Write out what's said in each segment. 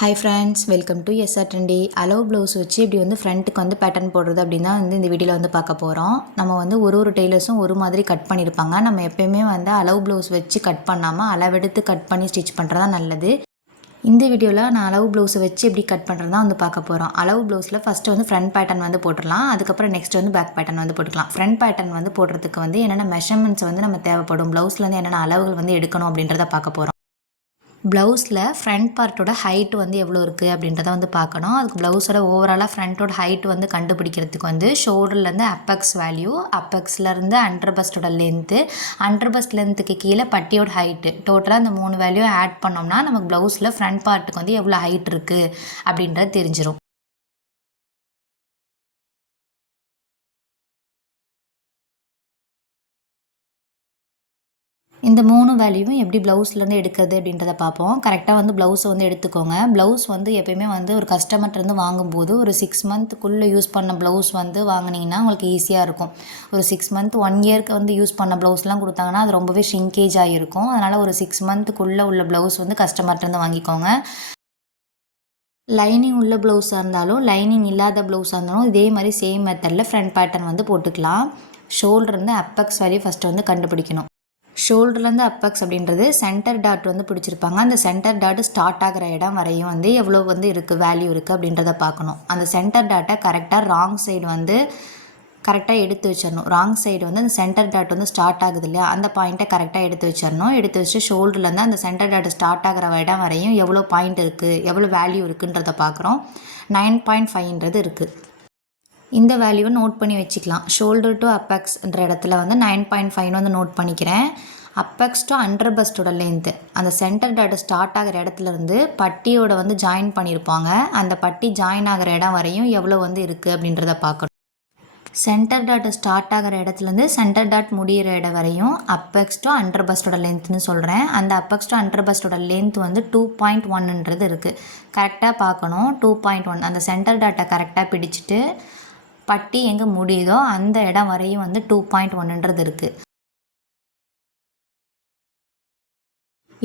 Hi friends, welcome to SR Trendy. அளவு blouse வச்சு இப்படி வந்து ஃப்ரண்ட்டுக்கு வந்து பேட்டர்ன் போடுறது அப்படின்னா வந்து இந்த வீடியோவில் வந்து பார்க்க போகிறோம். நம்ம வந்து ஒரு டெய்லர்ஸும் ஒரு மாதிரி கட் பண்ணியிருப்பாங்க. நம்ம எப்பயுமே வந்து அளவு ப்ளவுஸ் வச்சு கட் பண்ணாமல் அளவெடுத்து கட் பண்ணி ஸ்டிச் பண்ணுறது தான் நல்லது. இந்த வீடியோவில் நான் அளவு ப்ளவுஸை வச்சு எப்படி கட் பண்ணுறது தான் வந்து பார்க்க போகிறோம். அளவு ப்ளவுஸில் ஃபஸ்ட்டு வந்து ஃப்ரண்ட் பேட்டர்ன் வந்து போட்டுடலாம். அதுக்கப்புறம் நெக்ஸ்ட் வந்து பேக் பேட்டர்ன் வந்து போட்டுக்கலாம். ஃப்ரண்ட் பேட்டர்ன் வந்து போடுறதுக்கு வந்து என்னென்ன மெஷர்மெண்ட்ஸ் வந்து நம்ம தேவைப்படும், ப்ளவுஸ்லேருந்து என்னென்ன அளவுகள் வந்து எடுக்கணும் அப்படின்றத பார்க்க போகிறோம். ப்ளவுஸில் ஃப்ரண்ட் பார்ட்டோட ஹைட் வந்து எவ்வளோ இருக்குது அப்படின்றத வந்து பார்க்கணும். அதுக்கு ப்ளவுஸோட ஓவராலாக ஃப்ரண்ட்டோட ஹைட் வந்து கண்டுபிடிக்கிறதுக்கு வந்து ஷோல்டர்லேருந்து அப்பெக்ஸ் வேல்யூ, அப்பெக்ஸ்லேருந்து அண்டர் பஸ்ட்டோட லென்த்து, அண்டர் பஸ்ட் லென்த்துக்கு கீழே பட்டியோட ஹைட்டு, டோட்டலாக அந்த 3 வேல்யூ ஆட் பண்ணோம்னா நமக்கு ப்ளவுஸில் ஃப்ரண்ட் பார்ட்டுக்கு வந்து எவ்வளோ ஹைட் இருக்குது அப்படின்றது தெரிஞ்சிடும். இந்த 3 வேல்யூவும் எப்படி ப்ளவுஸ்லேருந்து எடுக்கிறது அப்படின்றத பார்ப்போம். கரெக்டாக வந்து ப்ளவுஸை வந்து எடுத்துக்கோங்க. ப்ளவுஸ் வந்து எப்பயுமே வந்து ஒரு கஸ்டமர்கிட்டருந்து வாங்கும்போது ஒரு 6 மந்த்துக்குள்ளே யூஸ் பண்ண ப்ளவுஸ் வந்து வாங்கினீங்கன்னா உங்களுக்கு ஈஸியாக இருக்கும். ஒரு 6 மந்த் 1 இயர்க்கு வந்து யூஸ் பண்ண ப்ளவுஸ்லாம் கொடுத்தாங்கன்னா அது ரொம்பவே ஷ்ரிங்கேஜ் ஆகிருக்கும். அதனால் ஒரு 6 மந்த்துக்குள்ளே உள்ள ப்ளவுஸ் வந்து கஸ்டமர்கிட்டருந்து வாங்கிக்கோங்க. லைனிங் உள்ள ப்ளவுஸாக இருந்தாலும் லைனிங் இல்லாத ப்ளவுஸாக இருந்தாலும் இதே மாதிரி சேம் மெத்தடில் ஃப்ரண்ட் பேட்டர்ன் வந்து போட்டுக்கலாம். ஷோல்டர்லேருந்து அப்பெக்ஸ் வேல்யூ ஃபஸ்ட்டு வந்து கண்டுபிடிக்கணும். ஷோல்டர்லேருந்து அப்பெக்ஸ் அப்படின்றது சென்டர் டாட் வந்து பிடிச்சிருப்பாங்க. அந்த சென்டர் டாட் ஸ்டார்ட் ஆகிற இடம் வரையும் வந்து எவ்வளோ வந்து இருக்குது, வேல்யூ இருக்குது அப்படின்றத பார்க்கணும். அந்த சென்டர் டாட்டை கரெக்டாக ராங் சைடு வந்து கரெக்டாக எடுத்து வச்சிடணும். ராங் சைடு வந்து அந்த சென்டர் டாட் வந்து ஸ்டார்ட் ஆகுது இல்லையா, அந்த பாயிண்ட்டை கரெக்டாக எடுத்து வச்சிடணும். எடுத்து வச்சு ஷோல்டர்லேருந்து அந்த சென்டர் டாட் ஸ்டார்ட் ஆகிற இடம் வரையும் எவ்வளோ பாயிண்ட் இருக்குது, எவ்வளோ வேல்யூ இருக்குன்றத பார்க்குறோம். 9.5ன்றது இருக்குது. இந்த வேல்யூவை நோட் பண்ணி வச்சுக்கலாம். ஷோல்டர் டு அப்பெக்ஸ்ன்ற இடத்துல வந்து 9.5 வந்து நோட் பண்ணிக்கிறேன். அப்பெக்ஸ் டு அண்டர் பஸ்ட்டோட லென்த்து, அந்த சென்டர் டாட் ஸ்டார்ட் ஆகிற இடத்துலேருந்து பட்டியோட வந்து ஜாயின் பண்ணியிருப்பாங்க. அந்த பட்டி ஜாயின் ஆகிற இடம் வரையும் எவ்வளோ வந்து இருக்குது அப்படின்றத பார்க்கணும். சென்டர் டாட் ஸ்டார்ட் ஆகிற இடத்துலேருந்து சென்டர் டாட் முடிகிற இடம் வரையும் அப்பெக்ஸ் டு அண்டர் பஸ்ட்டோட லென்த்னு சொல்கிறேன். அந்த அப்பெக்ஸ் டு அண்டர் பஸ்ட்டோட லென்த் வந்து 2.1ன்றது இருக்குது. கரெக்டாக பார்க்கணும். 2.1 அந்த சென்டர் டாட்டை கரெக்டாக பிடிச்சிட்டு பட்டி எங்கே முடியுதோ அந்த இடம் வரையும் வந்து 2.1ன்றது இருக்குது.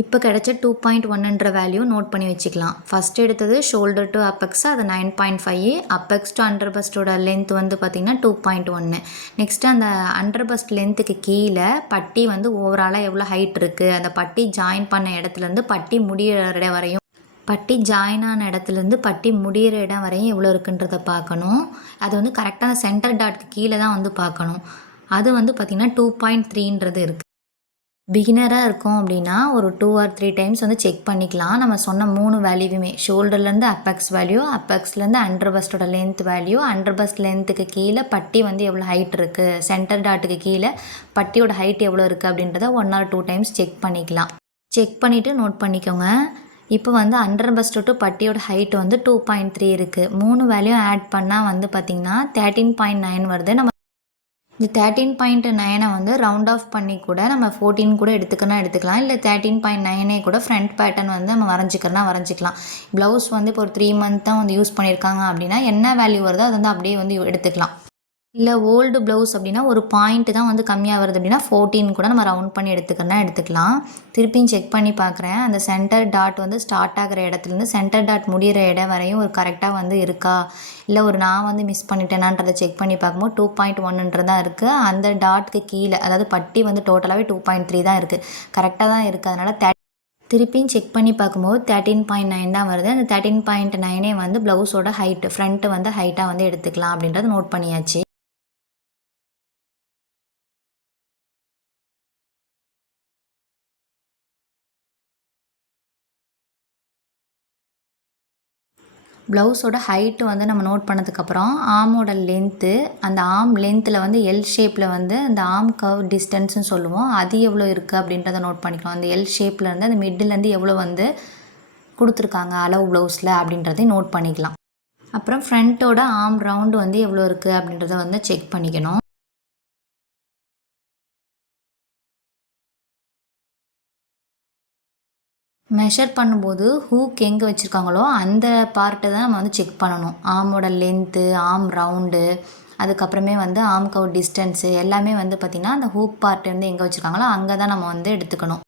இப்போ கிடைச்ச 2.1ன்ற வேல்யூ நோட் பண்ணி வச்சுக்கலாம். ஃபஸ்ட் எடுத்தது ஷோல்டர் டு அப்பெக்ஸ், அது 9.5. அப்பெக்ஸ் டு அண்டர் பஸ்ட்டோட லென்த் வந்து பார்த்திங்கன்னா 2.1. நெக்ஸ்ட்டு அந்த அண்டர் பஸ்ட் லென்த்துக்கு கீழே பட்டி வந்து ஓவராலாக எவ்வளோ ஹைட் இருக்குது, அந்த பட்டி ஜாயின் பண்ண இடத்துலேருந்து பட்டி முடிகிற இடம் வரையும், பட்டி ஜாயின் ஆன இடத்துலேருந்து பட்டி முடிகிற இடம் வரையும் எவ்வளோ இருக்குன்றதை பார்க்கணும். அது வந்து கரெக்டாக சென்டர் டாட்க்கு கீழே தான் வந்து பார்க்கணும். அது வந்து பார்த்திங்கன்னா 2.3ன்றது இருக்குது. பிகினராக இருக்கும் அப்படின்னா ஒரு 2 or 3 டைம்ஸ் வந்து செக் பண்ணிக்கலாம். நம்ம சொன்ன 3 வேல்யூவுமே ஷோல்டர்லேருந்து அப்பெக்ஸ் வேல்யூ, அப்பெக்ஸ்லேருந்து அண்டர் பஸ்ட்டோட லென்த் வேல்யூ, அண்டர் பஸ்ட் லென்த்துக்கு கீழே பட்டி வந்து எவ்வளோ ஹைட் இருக்குது, சென்டர் டாட்டுக்கு கீழே பட்டியோட ஹைட் எவ்வளோ இருக்குது அப்படின்றத 1 or 2 டைம்ஸ் செக் பண்ணிக்கலாம். செக் பண்ணிவிட்டு நோட் பண்ணிக்கோங்க. இப்போ வந்து அண்டர் பஸ்ட் டு பட்டியோட ஹைட் வந்து 2.3 இருக்குது. 3 வேல்யூ ஆட் பண்ணால் வந்து பார்த்திங்கன்னா 13.9 வருது. நம்ம இந்த 13.9 வந்து ரவுண்ட் ஆஃப் பண்ணி கூட நம்ம 14 கூட எடுத்துக்கலாம். இல்லை 13.9 கூட ஃப்ரண்ட் பேட்டர்ன் வந்து நம்ம வரைஞ்சிக்கலாம். ப்ளவுஸ் வந்து இப்போ ஒரு 3 மந்த் தான் வந்து யூஸ் பண்ணியிருக்காங்க அப்படின்னா என்ன வேல்யூ வருதோ அது வந்து அப்படியே வந்து எடுத்துக்கலாம். இல்லை ஓல்டு ப்ளவுஸ் அப்படின்னா ஒரு பாயிண்ட்டு தான் வந்து கம்மியாக வருது அப்படின்னா 14 கூட நம்ம ரவுண்ட் பண்ணி எடுத்துக்கலாம். திருப்பியும் செக் பண்ணி பார்க்குறேன். அந்த சென்டர் டாட் வந்து ஸ்டார்ட் ஆகிற இடத்துலேருந்து சென்டர் டாட் முடிகிற இடம் வரையும் ஒரு கரெக்டாக வந்து இருக்கா, இல்லை ஒரு நான் வந்து மிஸ் பண்ணிட்டேனான்றதை செக் பண்ணி பார்க்கும்போது 2.1ன்றதான் இருக்குது. அந்த டாட்க்கு கீழே அதாவது பட்டி வந்து டோட்டலாகவே 2.3 தான் இருக்குது. கரெக்டாக தான் இருக்குது. அதனால் திருப்பியும் செக் பண்ணி பார்க்கும்போது 13.9 தான் வருது. அந்த 13.9 வந்து ப்ளவுஸோட ஹைட்டு, ஃப்ரண்ட்டு வந்து ஹைட்டாக வந்து எடுத்துக்கலாம் அப்படின்றத நோட் பண்ணியாச்சு. ப்ளவுஸோட ஹைட்டு வந்து நம்ம நோட் பண்ணதுக்கப்புறம் ஆமோட லென்த்து, அந்த ஆம் லென்த்தில் வந்து எல் ஷேப்பில் வந்து அந்த ஆம் கர்வ் டிஸ்டன்ஸ்னு சொல்லுவோம், அது எவ்வளோ இருக்குது அப்படின்றத நோட் பண்ணிக்கலாம். அந்த எல் ஷேப்லேருந்து அந்த மிட்டிலேருந்து எவ்வளோ வந்து கொடுத்துருக்காங்க அளவு ப்ளவுஸில் அப்படின்றதையும் நோட் பண்ணிக்கலாம். அப்புறம் ஃப்ரண்ட்டோட ஆம் ரவுண்டு வந்து எவ்வளோ இருக்குது அப்படின்றத வந்து செக் பண்ணிக்கணும். மெஷர் பண்ணும்போது ஹூக் எங்கே வச்சுருக்காங்களோ அந்த பார்ட்டை தான் நம்ம வந்து செக் பண்ணணும். ஆமோட லென்த்து, ஆம் ரவுண்டு, அதுக்கப்புறமே வந்து ஆம் கவ் டிஸ்டன்ஸு எல்லாமே வந்து பார்த்திங்கன்னா அந்த ஹூக் பார்ட் வந்து எங்கே வச்சுருக்காங்களோ அங்கே தான் நம்ம வந்து எடுத்துக்கணும்.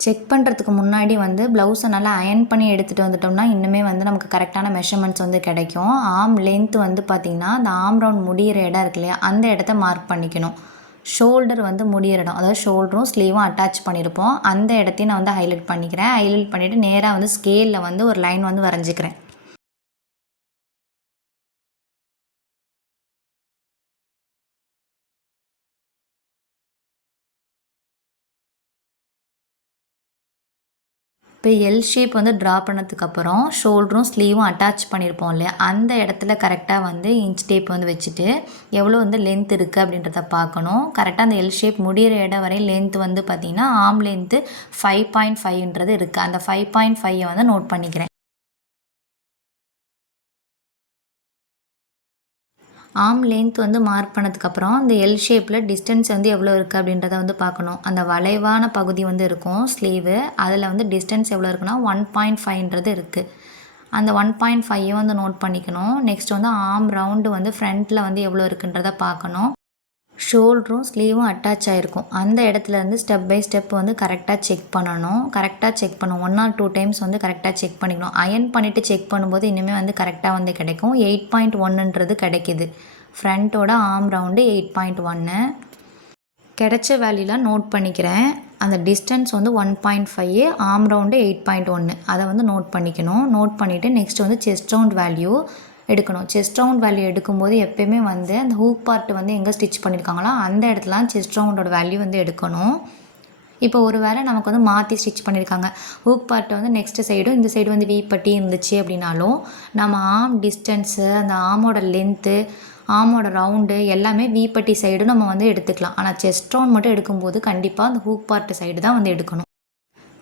செக் பண்ணுறதுக்கு முன்னாடி வந்து ப்ளவுஸை நல்லா அயர்ன் பண்ணி எடுத்துகிட்டு வந்துட்டோம்னா இன்னுமே வந்து நமக்கு கரெக்டான மெஷர்மெண்ட்ஸ் வந்து கிடைக்கும். ஆர்ம் லென்த் வந்து பார்த்திங்கன்னா அந்த ஆர்ம் ரவுண்ட் முடிகிற இடம் இருக்கு இல்லையா, அந்த இடத்த மார்க் பண்ணிக்கணும். ஷோல்டர் வந்து முடிகிற இடம், அதாவது ஷோல்டரும் ஸ்லீவும் அட்டாச் பண்ணியிருப்போம், அந்த இடத்தையும் நான் வந்து ஹைலைட் பண்ணிக்கிறேன். ஹைலைட் பண்ணிவிட்டு நேராக வந்து ஸ்கேலில் வந்து ஒரு லைன் வந்து வரைஞ்சிக்கிறேன். இப்போ எல் ஷேப் வந்து ட்ரா பண்ணதுக்கப்புறம் ஷோல்டரும் ஸ்லீவும் அட்டாச் பண்ணியிருப்போம் இல்லையா, அந்த இடத்துல கரெக்டாக வந்து இன்ச் டேப் வந்து வச்சுட்டு எவ்வளோ வந்து லென்த் இருக்குது அப்படின்றத பார்க்கணும். கரெக்டாக அந்த எல் ஷேப் முடிகிற இடம் வரை லென்த் வந்து பார்த்திங்கன்னா ஆர்ம் லென்த்து 5.5ன்றது இருக்குது. அந்த 5.5 வந்து நோட் பண்ணிக்கிறேன். ஆர்ம் லென்த் வந்து மார்க் பண்ணதுக்கப்புறம் அந்த எல் ஷேப்பில் டிஸ்டன்ஸ் வந்து எவ்வளோ இருக்குது அப்படின்றத வந்து பார்க்கணும். அந்த வளைவான பகுதி வந்து இருக்கும் ஸ்லீவு, அதில் வந்து டிஸ்டன்ஸ் எவ்வளோ இருக்குன்னா 1.5ன்றது இருக்குது. அந்த 1.5 வந்து நோட் பண்ணிக்கணும். நெக்ஸ்ட் வந்து ஆர்ம் ரவுண்டு வந்து ஃப்ரண்ட்டில் வந்து எவ்வளோ இருக்குன்றத பார்க்கணும். ஷோல்டரும் ஸ்லீவும் அட்டாச் ஆகிருக்கும், அந்த இடத்துலேருந்து ஸ்டெப் பை ஸ்டெப் வந்து கரெக்டாக செக் பண்ணணும். கரெக்டாக செக் பண்ணணும், 1 or 2 டைம்ஸ் வந்து கரெக்டாக செக் பண்ணிக்கணும். அயர்ன் பண்ணிவிட்டு செக் பண்ணும்போது இன்னுமே வந்து கரெக்டாக வந்து கிடைக்கும். 8.1ன்றது கிடைக்கிது. ஃப்ரண்ட்டோட ஆர்ம் ரவுண்டு 8.1. கிடைச்ச வேல்யூலாம் நோட் பண்ணிக்கிறேன். அந்த டிஸ்டன்ஸ் வந்து 1.5, ஆர்ம் ரவுண்டு 8.1, அதை வந்து நோட் பண்ணிக்கணும். நோட் பண்ணிவிட்டு நெக்ஸ்ட் வந்து செஸ்ட் ரவுண்ட் வேல்யூ எடுக்கணும். செஸ்ட் ரவுண்ட் வேல்யூ எடுக்கும்போது எப்போயுமே வந்து அந்த ஹூக் பார்ட் வந்து எங்கே ஸ்டிச் பண்ணியிருக்காங்களோ அந்த இடத்துலாம் செஸ்ட் ரவுண்டோட வேல்யூ வந்து எடுக்கணும். இப்போ ஒரு வேளை நமக்கு வந்து மாற்றி ஸ்டிச் பண்ணியிருக்காங்க, ஹூக் பார்ட்டை வந்து நெக்ஸ்ட் சைடும் இந்த சைடு வந்து வீப்பட்டி இருந்துச்சு அப்படின்னாலும் நம்ம ஆர்ம் டிஸ்டன்ஸு, அந்த ஆர்மோட லென்த்து, ஆர்மோட ரவுண்டு எல்லாமே வீப்பட்டி சைடு நம்ம வந்து எடுத்துக்கலாம். ஆனால் செஸ்ட் ரவுண்ட் மட்டும் எடுக்கும்போது கண்டிப்பாக அந்த ஹூக் பார்ட் சைடு தான் வந்து எடுக்கணும்.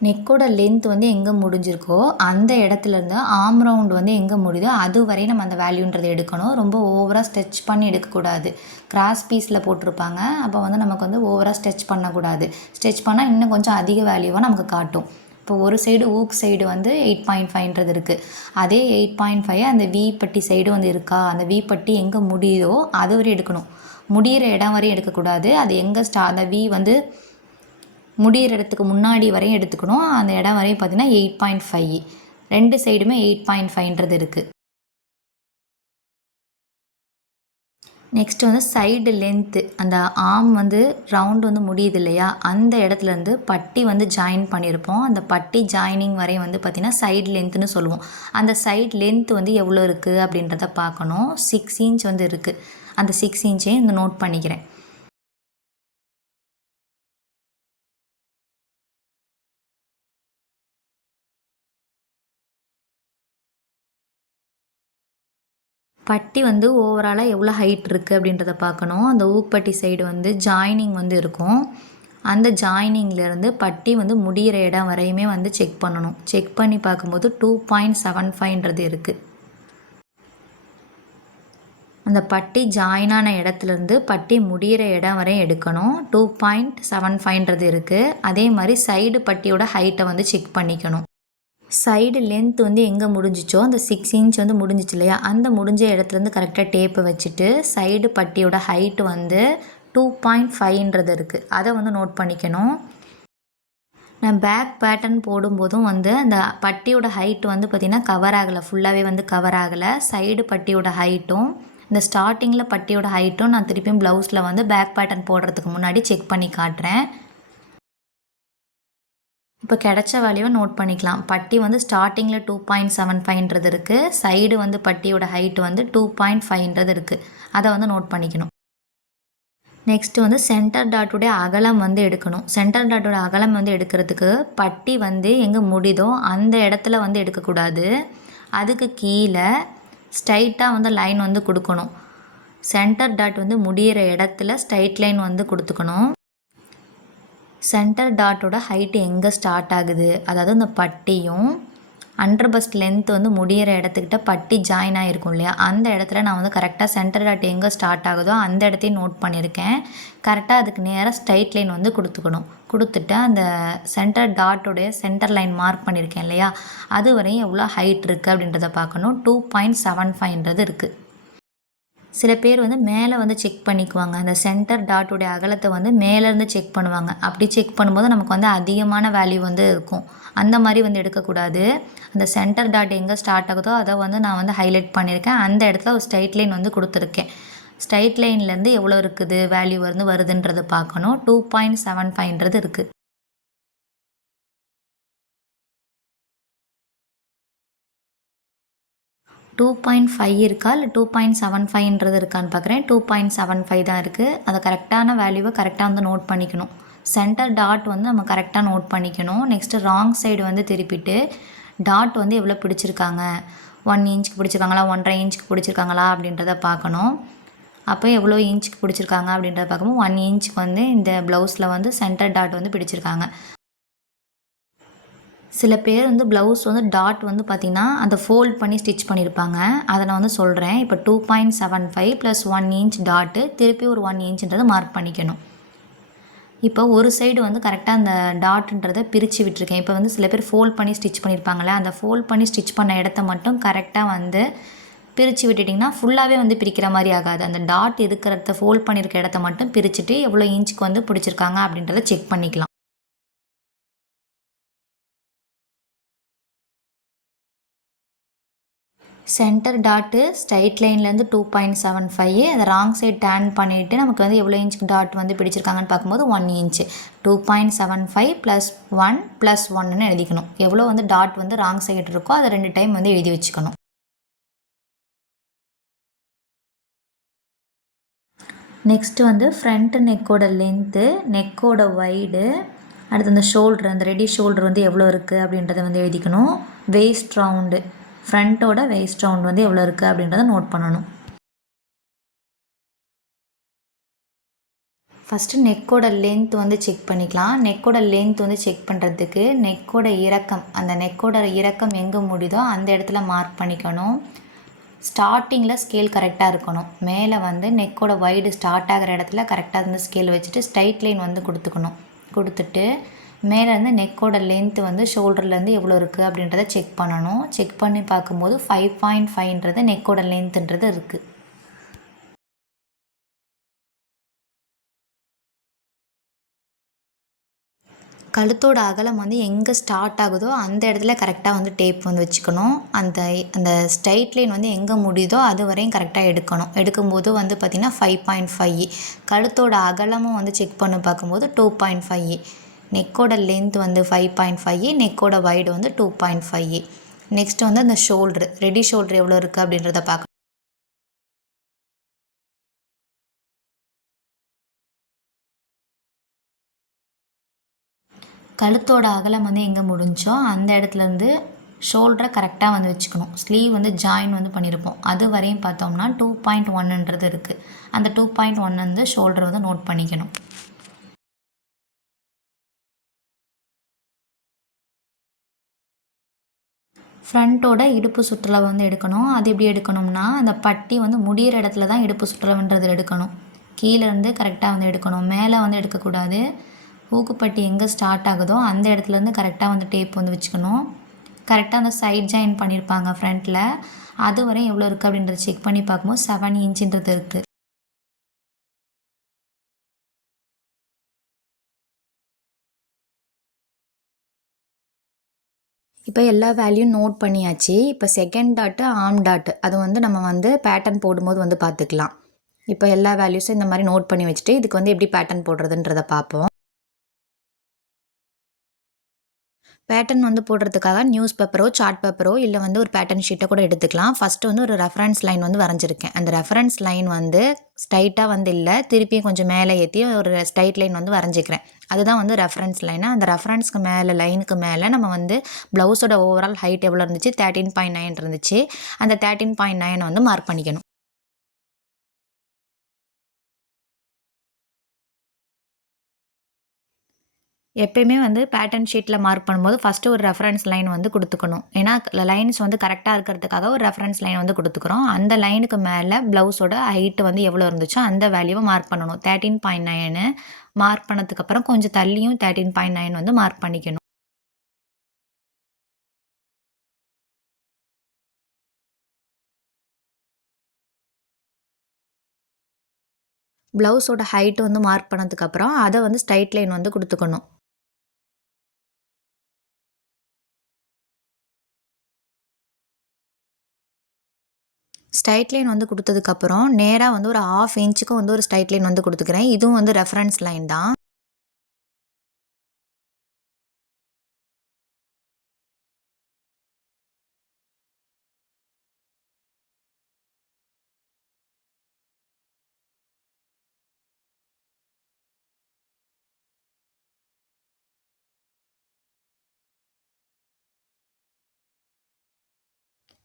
நெக்கோட லென்த் வந்து எங்கே முடிஞ்சிருக்கோ அந்த இடத்துலேருந்து ஆர்ம் ரவுண்ட் வந்து எங்கே முடியுதோ அது வரை நம்ம அந்த வேல்யூன்றதை எடுக்கணும். ரொம்ப ஓவராக ஸ்ட்ரெச் பண்ணி எடுக்கக்கூடாது. கிராஸ் பீஸில் போட்டிருப்பாங்க, அப்போ வந்து நமக்கு வந்து ஓவராக ஸ்ட்ரெச் பண்ணக்கூடாது. ஸ்ட்ரெச் பண்ணால் இன்னும் கொஞ்சம் அதிக வேல்யூவாக நமக்கு காட்டும். இப்போ ஒரு சைடு ஊக் சைடு வந்து 8.5ன்றது இருக்குது, அதே 8.5 அந்த வி பட்டி சைடு வந்து இருக்கா, அந்த வி பட்டி எங்கே முடியுதோ அது வரை எடுக்கணும். முடிகிற இடம் வரையும் எடுக்கக்கூடாது. அது எங்கே அந்த வி வந்து முடிகிற இடத்துக்கு முன்னாடி வரையும் எடுத்துக்கணும். அந்த இடம் வரையும் பார்த்திங்கன்னா 8.5, ரெண்டு சைடுமே 8.5ன்றது இருக்குது. நெக்ஸ்ட்டு வந்து சைடு லென்த்து, அந்த ஆர்ம் வந்து ரவுண்டு வந்து முடியுது இல்லையா, அந்த இடத்துலேருந்து பட்டி வந்து ஜாயின் பண்ணியிருப்போம். அந்த பட்டி ஜாயினிங் வரையும் வந்து பார்த்திங்கன்னா சைடு லென்த்துன்னு சொல்லுவோம். அந்த சைடு லென்த் வந்து எவ்வளோ இருக்குது அப்படின்றத பார்க்கணும். 6 இன்ச் வந்து இருக்குது. அந்த 6 இன்ச்சையும் இந்த நோட் பண்ணிக்கிறேன். பட்டி வந்து ஓவராலாக எவ்வளோ ஹைட் இருக்குது அப்படின்றத பார்க்கணும். அந்த ஊக்பட்டி சைடு வந்து ஜாயினிங் வந்து இருக்கும், அந்த ஜாயினிங்லேருந்து பட்டி வந்து முடிகிற இடம் வரையுமே வந்து செக் பண்ணணும். செக் பண்ணி பார்க்கும்போது 2.75ன்றது இருக்குது. அந்த பட்டி ஜாயினான இடத்துலேருந்து பட்டி முடிகிற இடம் வரையும் எடுக்கணும். 2.75ன்றது இருக்குது. அதே மாதிரி சைடு பட்டியோட ஹைட்டை வந்து செக் பண்ணிக்கணும். சைடு லென்த் வந்து எங்கே முடிஞ்சிச்சோ அந்த 6 இன்ச் வந்து முடிஞ்சிச்சு இல்லையா, அந்த முடிஞ்ச இடத்துலேருந்து கரெக்டாக டேப்பை வச்சுட்டு சைடு பட்டியோட ஹைட்டு வந்து 2.5ன்றது இருக்குது, அதை வந்து நோட் பண்ணிக்கணும். நான் பேக் பேட்டர்ன் போடும்போதும் வந்து அந்த பட்டியோட ஹைட்டு வந்து பார்த்திங்கன்னா கவர் ஆகலை, ஃபுல்லாகவே வந்து கவர் ஆகலை. சைடு பட்டியோட ஹைட்டும் இந்த ஸ்டார்டிங்கில் பட்டியோட ஹைட்டும் நான் திருப்பியும் ப்ளவுஸில் வந்து பேக் பேட்டர்ன் போடுறதுக்கு முன்னாடி செக் பண்ணி காட்டுறேன். இப்போ கிடைச்ச வேல்யூவை நோட் பண்ணிக்கலாம். பட்டி வந்து ஸ்டார்டிங்கில் 2.75ன்றது இருக்குது, சைடு வந்து பட்டியோட ஹைட்டு வந்து 2.5ன்றது இருக்குது, அதை வந்து நோட் பண்ணிக்கணும். நெக்ஸ்ட்டு வந்து சென்டர் டாட்டுடைய அகலம் வந்து எடுக்கணும். சென்டர் டாட்டோட அகலம் வந்து எடுக்கிறதுக்கு பட்டி வந்து எங்கே முடியுதோ அந்த இடத்துல வந்து எடுக்கக்கூடாது, அதுக்கு கீழே ஸ்ட்ரைட்டாக வந்து லைன் வந்து கொடுக்கணும். சென்டர் டாட் வந்து முடிகிற இடத்துல ஸ்ட்ரைட் லைன் வந்து கொடுத்துக்கணும். சென்டர் டாட்டோட ஹைட்டு எங்கே ஸ்டார்ட் ஆகுது, அதாவது இந்த பட்டியும் அண்டர் பஸ்ட் லென்த் வந்து முடிகிற இடத்துக்கிட்ட பட்டி ஜாயின் ஆகிருக்கும் இல்லையா, அந்த இடத்துல நான் வந்து கரெக்டாக சென்டர் டாட் எங்கே ஸ்டார்ட் ஆகுதோ அந்த இடத்தையும் நோட் பண்ணியிருக்கேன். கரெக்டாக அதுக்கு நேராக ஸ்ட்ரைட் லைன் வந்து கொடுத்துக்கணும். கொடுத்துட்டு அந்த சென்டர் டாட்டோடைய சென்டர் லைன் மார்க் பண்ணியிருக்கேன் இல்லையா, அது வரையும் எவ்வளோ ஹைட் இருக்குது அப்படின்றத பார்க்கணும். 2.75ன்றது இருக்குது. சில பேர் வந்து மேலே வந்து செக் பண்ணிக்குவாங்க. அந்த சென்டர் டாட்டுடைய அகலத்தை வந்து மேலேருந்து செக் பண்ணுவாங்க. அப்படி செக் பண்ணும்போது நமக்கு வந்து அதிகமான வேல்யூ வந்து இருக்கும். அந்த மாதிரி வந்து எடுக்கக்கூடாது. அந்த சென்டர் டாட் எங்கே ஸ்டார்ட் ஆகுதோ அதை வந்து நான் வந்து ஹைலைட் பண்ணியிருக்கேன். அந்த இடத்துல ஒரு ஸ்ட்ரைட் லைன் வந்து கொடுத்துருக்கேன். ஸ்ட்ரைட் லைன்லேருந்து எவ்வளோ இருக்குது வேல்யூ வந்து வருதுன்றதை பார்க்கணும். 2.75ன்றது இருக்குது. 2.5 இருக்கா இல்லை 2.75ன்றது இருக்கான்னு பார்க்குறேன். 2.75 தான் இருக்குது. அதை கரெக்டான வேல்யூவை கரெக்டாக வந்து நோட் பண்ணிக்கணும். சென்டர் டாட் வந்து நம்ம கரெக்டாக நோட் பண்ணிக்கணும். நெக்ஸ்ட்டு ராங் சைடு வந்து திருப்பிட்டு டாட் வந்து எவ்வளோ பிடிச்சிருக்காங்க, 1 இன்ச்சுக்கு பிடிச்சிருக்காங்களா, 1.5 இன்ச்சுக்கு பிடிச்சிருக்காங்களா அப்படின்றத பார்க்கணும். அப்போ எவ்வளோ இன்ச்சுக்கு பிடிச்சிருக்காங்க அப்படின்றத பார்க்கும்போது 1 இன்ச்சுக்கு வந்து இந்த ப்ளவுஸில் வந்து சென்டர் டாட் வந்து பிடிச்சிருக்காங்க. சில பேர் வந்து ப்ளவுஸ் வந்து டாட் வந்து பார்த்திங்கன்னா அதை ஃபோல்ட் பண்ணி ஸ்டிச் பண்ணியிருப்பாங்க. அதை நான் வந்து சொல்கிறேன். இப்போ 2.75 + 1 இன்ச் டாட்டு திருப்பி ஒரு 1 இன்ச்சுன்றதை மார்க் பண்ணிக்கணும். இப்போ ஒரு சைடு வந்து கரெக்டாக அந்த டாட்டுன்றதை பிரித்து விட்டுருக்கேன். இப்போ வந்து சில பேர் ஃபோல்ட் பண்ணி ஸ்டிச் பண்ணியிருப்பாங்களே, அந்த ஃபோல்ட் பண்ணி ஸ்டிச் பண்ண இடத்த மட்டும் கரெக்டாக வந்து பிரித்து விட்டுட்டிங்கன்னா ஃபுல்லாகவே வந்து பிரிக்கிற மாதிரி ஆகாது. அந்த டாட் இருக்கிறத ஃபோல்ட் பண்ணியிருக்க இடத்த மட்டும் பிரிச்சுட்டு எவ்வளோ இன்ச்சுக்கு வந்து பிடிச்சிருக்காங்க அப்படின்றத செக் பண்ணிக்கலாம். சென்டர் டாட்டு ஸ்ட்ரைட் லைன்லேருந்து 2.75, அதை ராங் சைட் டேர்ன் பண்ணிவிட்டு நமக்கு வந்து எவ்வளோ இன்ச்சுக்கு டாட் வந்து பிடிச்சிருக்காங்கன்னு பார்க்கும்போது 1 இன்ச்சு. 2.75 + 1 + 1ன்னு எழுதிக்கணும். எவ்வளோ வந்து டாட் வந்து ராங் சைடு இருக்கோ அதை 2 டைம் வந்து எழுதி வச்சுக்கணும். நெக்ஸ்ட்டு வந்து ஃப்ரண்ட் நெக்கோட லென்த்து, நெக்கோட வைடு, அடுத்து அந்த ஷோல்ட்ரு, அந்த ரெடி ஷோல்ட்ரு வந்து எவ்வளோ இருக்குது அப்படின்றத வந்து எழுதிக்கணும். வேஸ்ட் ரவுண்டு, ஃப்ரண்ட்டோட வேஸ்ட் ரவுண்ட் வந்து எவ்வளோ இருக்குது அப்படின்றத நோட் பண்ணணும். ஃபஸ்ட்டு நெக்கோட லென்த் வந்து செக் பண்ணிக்கலாம். நெக்கோட லென்த் வந்து செக் பண்ணுறதுக்கு நெக்கோட இறக்கம், அந்த நெக்கோட இறக்கம் எங்கே முடியுதோ அந்த இடத்துல மார்க் பண்ணிக்கணும். ஸ்டார்டிங்கில் ஸ்கேல் கரெக்டாக இருக்கணும். மேலே வந்து நெக்கோட வைடு ஸ்டார்ட் ஆகிற இடத்துல கரெக்டாக இருந்து ஸ்கேல் வச்சுட்டு ஸ்ட்ரைட் லைன் வந்து கொடுத்துட்டு மேலே இருந்து நெக்கோட லென்த்து வந்து ஷோல்டர்லேருந்து எவ்வளோ இருக்குது அப்படின்றத செக் பண்ணணும். செக் பண்ணி பார்க்கும்போது 5.5ன்றது நெக்கோட லென்த்துன்றது இருக்குது. கழுத்தோட அகலம் வந்து எங்கே ஸ்டார்ட் ஆகுதோ அந்த இடத்துல கரெக்டாக வந்து டேப் வந்து வச்சுக்கணும். அந்த அந்த ஸ்ட்ரைட் லைன் வந்து எங்கே முடியுதோ அது வரையும் கரெக்டாக எடுக்கணும். எடுக்கும்போது வந்து பார்த்திங்கன்னா 5.5. கழுத்தோட அகலமும் வந்து செக் பண்ணி பார்க்கும்போது 2.5. நெக்கோட லென்த் வந்து 5.5, நெக்கோட வைடு வந்து 2.5. நெக்ஸ்ட் வந்து அந்த ஷோல்ட்ரு, ரெடி ஷோல்ட்ரு எவ்வளோ இருக்குது அப்படின்றத பார்க்கணும். கழுத்தோட அகலம் வந்து எங்கே முடிஞ்சோ அந்த இடத்துலேருந்து ஷோல்டரை கரெக்டாக வந்து வச்சுக்கணும். ஸ்லீவ் வந்து ஜாயின் வந்து பண்ணியிருப்போம். அது வரையும் பார்த்தோம்னா 2.1ன்றது இருக்குது. அந்த 2.1 வந்து ஷோல்டர் வந்து நோட் பண்ணிக்கணும். ஃப்ரண்ட்டோட இடுப்பு சுற்றளவு வந்து எடுக்கணும். அது எப்படி எடுக்கணும்னா அந்த பட்டி வந்து முடிகிற இடத்துல தான் இடுப்பு சுற்றளவுன்றது எடுக்கணும். கீழேருந்து கரெக்டாக வந்து எடுக்கணும். மேலே வந்து எடுக்கக்கூடாது. ஊக்குப்பட்டி எங்கே ஸ்டார்ட் ஆகுதோ அந்த இடத்துலேருந்து கரெக்டாக வந்து டேப் வந்து வச்சுக்கணும். கரெக்டாக அந்த சைட் ஜாயின் பண்ணியிருப்பாங்க ஃப்ரண்ட்டில். அது வரையும் எவ்வளோ இருக்குது அப்படின்றத செக் பண்ணி பார்க்கும்போது 7 இன்ச்சுன்றது இருக்குது. இப்போ எல்லா வேல்யூயும் நோட் பண்ணியாச்சு. இப்போ செகண்ட் டாட்டு ஆர்ம் டாட்டு அது வந்து நம்ம வந்து பேட்டர்ன் போடும்போது வந்து பார்த்துக்கலாம். இப்போ எல்லா வேல்யூஸும் இந்த மாதிரி நோட் பண்ணி வச்சுட்டு இதுக்கு வந்து எப்படி பேட்டர்ன் போடுறதுன்றதை பார்ப்போம். பேட்டர்ன் வந்து போடுறதுக்காக நியூஸ் பேப்பரோ சார்ட் பேப்பரோ இல்லை வந்து ஒரு பேட்டர்ன் ஷீட்டை கூட எடுத்துக்கலாம். ஃபஸ்ட்டு வந்து ஒரு ரெஃபரன்ஸ் லைன் வந்து வரைஞ்சிருக்கேன். அந்த ரெஃபரன்ஸ் லைன் வந்து ஸ்ட்ரைட்டாக வந்து இல்லை, திருப்பியும் கொஞ்சம் மேலே ஏற்றி ஒரு ஸ்ட்ரைட் லைன் வந்து வரைஞ்சிக்கிறேன். அதுதான் வந்து ரெஃபரன்ஸ் லைனு. அந்த ரெஃபரன்ஸ்க்கு மேலே லைனுக்கு மேலே நம்ம வந்து ப்ளவுஸோட ஓவரால் ஹைட் எவ்வளோ இருந்துச்சு, 13.9 இருந்துச்சு. அந்த 13.9 வந்து மார்க் பண்ணிக்கணும். எப்பயுமே வந்து பேட்டர்ன் ஷீட்டில் மார்க் பண்ணும்போது ஃபஸ்ட்டு ஒரு ரெஃபரன்ஸ் லைன் வந்து கொடுத்துக்கணும். ஏன்னா லைன்ஸ் வந்து கரெக்டாக இருக்கிறதுக்காக ஒரு ரெஃபரன்ஸ் லைன் வந்து கொடுத்துக்கிறோம். அந்த லைனுக்கு மேலே ப்ளவுஸோட ஹைட் வந்து எவ்வளோ இருந்துச்சோ அந்த வேல்யூவை மார்க் பண்ணணும். 13.9 மார்க் பண்ணதுக்கப்புறம் கொஞ்சம் தள்ளியும் 13.9 வந்து மார்க் பண்ணிக்கணும். ப்ளவுஸோட ஹைட் வந்து மார்க் பண்ணதுக்கப்புறம் அதை வந்து ஸ்ட்ரைட் லைன் வந்து கொடுத்துக்கணும். ஸ்ட்ரைட் லைன் வந்து கொடுத்ததுக்கப்புறம் நேராக வந்து ஒரு 1/2 இன்ச்சுக்கு வந்து ஒரு ஸ்ட்ரைட் லைன் வந்து கொடுத்துக்கிறேன். இதுவும் வந்து ரெஃபரன்ஸ் லைன் தான்.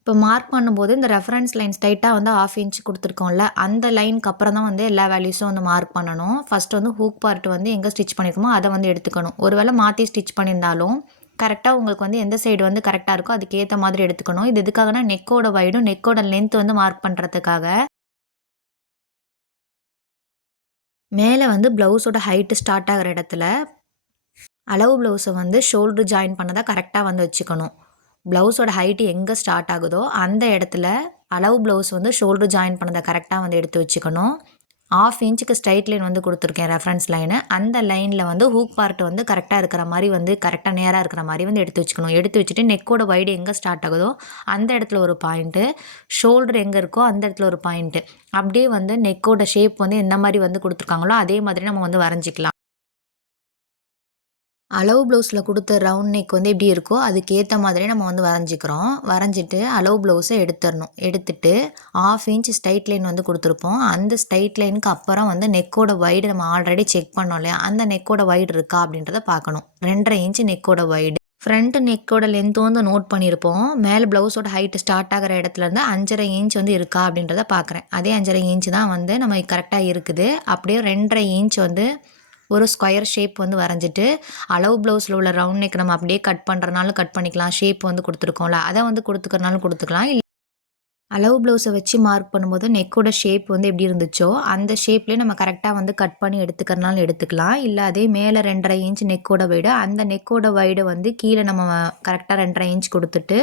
இப்போ மார்க் பண்ணும்போது இந்த ரெஃபரன்ஸ் லைன் ஸ்ட்ரைட்டாக வந்து 1/2 இன்ச் கொடுத்துருக்கோம்ல, அந்த லைனுக்கு அப்புறம் தான் வந்து எல்லா வேல்யூஸும் வந்து மார்க் பண்ணணும். ஃபர்ஸ்ட் வந்து ஹூக் பார்ட் வந்து எங்கே ஸ்டிச் பண்ணியிருக்கோமோ அதை வந்து எடுத்துக்கணும். ஒருவேளை மாற்றி ஸ்டிச் பண்ணியிருந்தாலும் கரெக்டாக உங்களுக்கு வந்து எந்த சைடு வந்து கரெக்டாக இருக்கோ அதுக்கேற்ற மாதிரி எடுத்துக்கணும். இது எதுக்காகனா நெக்கோட வைடும் நெக்கோட லென்த் வந்து மார்க் பண்ணுறதுக்காக. மேலே வந்து ப்ளவுஸோட ஹைட்டு ஸ்டார்ட் ஆகிற இடத்துல அளவு ப்ளவுஸை வந்து ஷோல்டர் ஜாயின் பண்ணதை கரெக்டாக வந்து வச்சுக்கணும். ப்ளவுஸோட ஹைட்டு எங்கே ஸ்டார்ட் ஆகுதோ அந்த இடத்துல அளவு ப்ளவுஸ் வந்து ஷோல்டர் ஜாயின் பண்ணதை கரெக்டாக வந்து எடுத்து வச்சுக்கணும். 1/2 இன்ச்சுக்கு ஸ்ட்ரைட் லைன் வந்து கொடுத்துருக்கேன் ரெஃபரன்ஸ் லைனு. அந்த லைனில் வந்து ஹூக் பார்ட் வந்து கரெக்டாக இருக்கிற மாதிரி வந்து கரெக்டாக நேராக இருக்கிற மாதிரி வந்து எடுத்து வச்சுக்கணும். எடுத்து வச்சுட்டு நெக்கோட வைடு எங்கே ஸ்டார்ட் ஆகுதோ அந்த இடத்துல ஒரு பாயிண்ட்டு, ஷோல்டர் எங்கே இருக்கோ அந்த இடத்துல ஒரு பாயிண்ட்டு, அப்படியே வந்து நெக்கோட ஷேப் வந்து எந்த மாதிரி வந்து கொடுத்துருக்காங்களோ அதே மாதிரி நம்ம வந்து வரைஞ்சிக்கலாம். அளவு ப்ளவுஸில் கொடுத்த ரவுண்ட் நெக் வந்து எப்படி இருக்கோ அதுக்கேற்ற மாதிரி நம்ம வந்து வரைஞ்சிக்கிறோம். வரைஞ்சிட்டு அளவு ப்ளவுஸை எடுத்துடணும். எடுத்துட்டு 1/2 இன்ச் ஸ்ட்ரைட் லைன் வந்து கொடுத்துருப்போம். அந்த ஸ்ட்ரைட் லைனுக்கு அப்புறம் வந்து நெக்கோட வைடு நம்ம ஆல்ரெடி செக் பண்ணோம் இல்லையா, அந்த நெக்கோட வைடு இருக்கா அப்படின்றத பார்க்கணும். 2.5 இன்ச் நெக்கோட வைடு. ஃப்ரண்ட் நெக்கோட லென்த் வந்து நோட் பண்ணியிருப்போம். மேலே ப்ளவுஸோட ஹைட் ஸ்டார்ட் ஆகிற இடத்துலேருந்து 5.5 இன்ச் வந்து இருக்கா அப்படின்றத பார்க்குறேன். அதே 5.5 இன்ச் தான் வந்து நம்ம கரெக்டாக இருக்குது. அப்படியே 2.5 இன்ச் வந்து ஒரு ஸ்கொயர் ஷேப் வந்து வரைஞ்சிட்டு அளவு ப்ளவுஸில் உள்ள ரவுண்ட் நெக் நம்ம அப்படியே கட் பண்ணுறனாலும் கட் பண்ணிக்கலாம். ஷேப் வந்து கொடுத்துருக்கோம்ல அதை வந்து கொடுத்துக்கிறனாலும் கொடுத்துக்கலாம். இல்லை அளவு ப்ளவுஸை வச்சு மார்க் பண்ணும்போது நெக்கோட ஷேப் வந்து எப்படி இருந்துச்சோ அந்த ஷேப்லேயே நம்ம கரெக்டாக வந்து கட் பண்ணி எடுத்துக்கிறனாலும் எடுத்துக்கலாம். இல்லை அதே மேலே 2.5 இன்ச் நெக்கோட வைடு, அந்த நெக்கோட வைடு வந்து கீழே நம்ம கரெக்டாக 2.5 இன்ச் கொடுத்துட்டு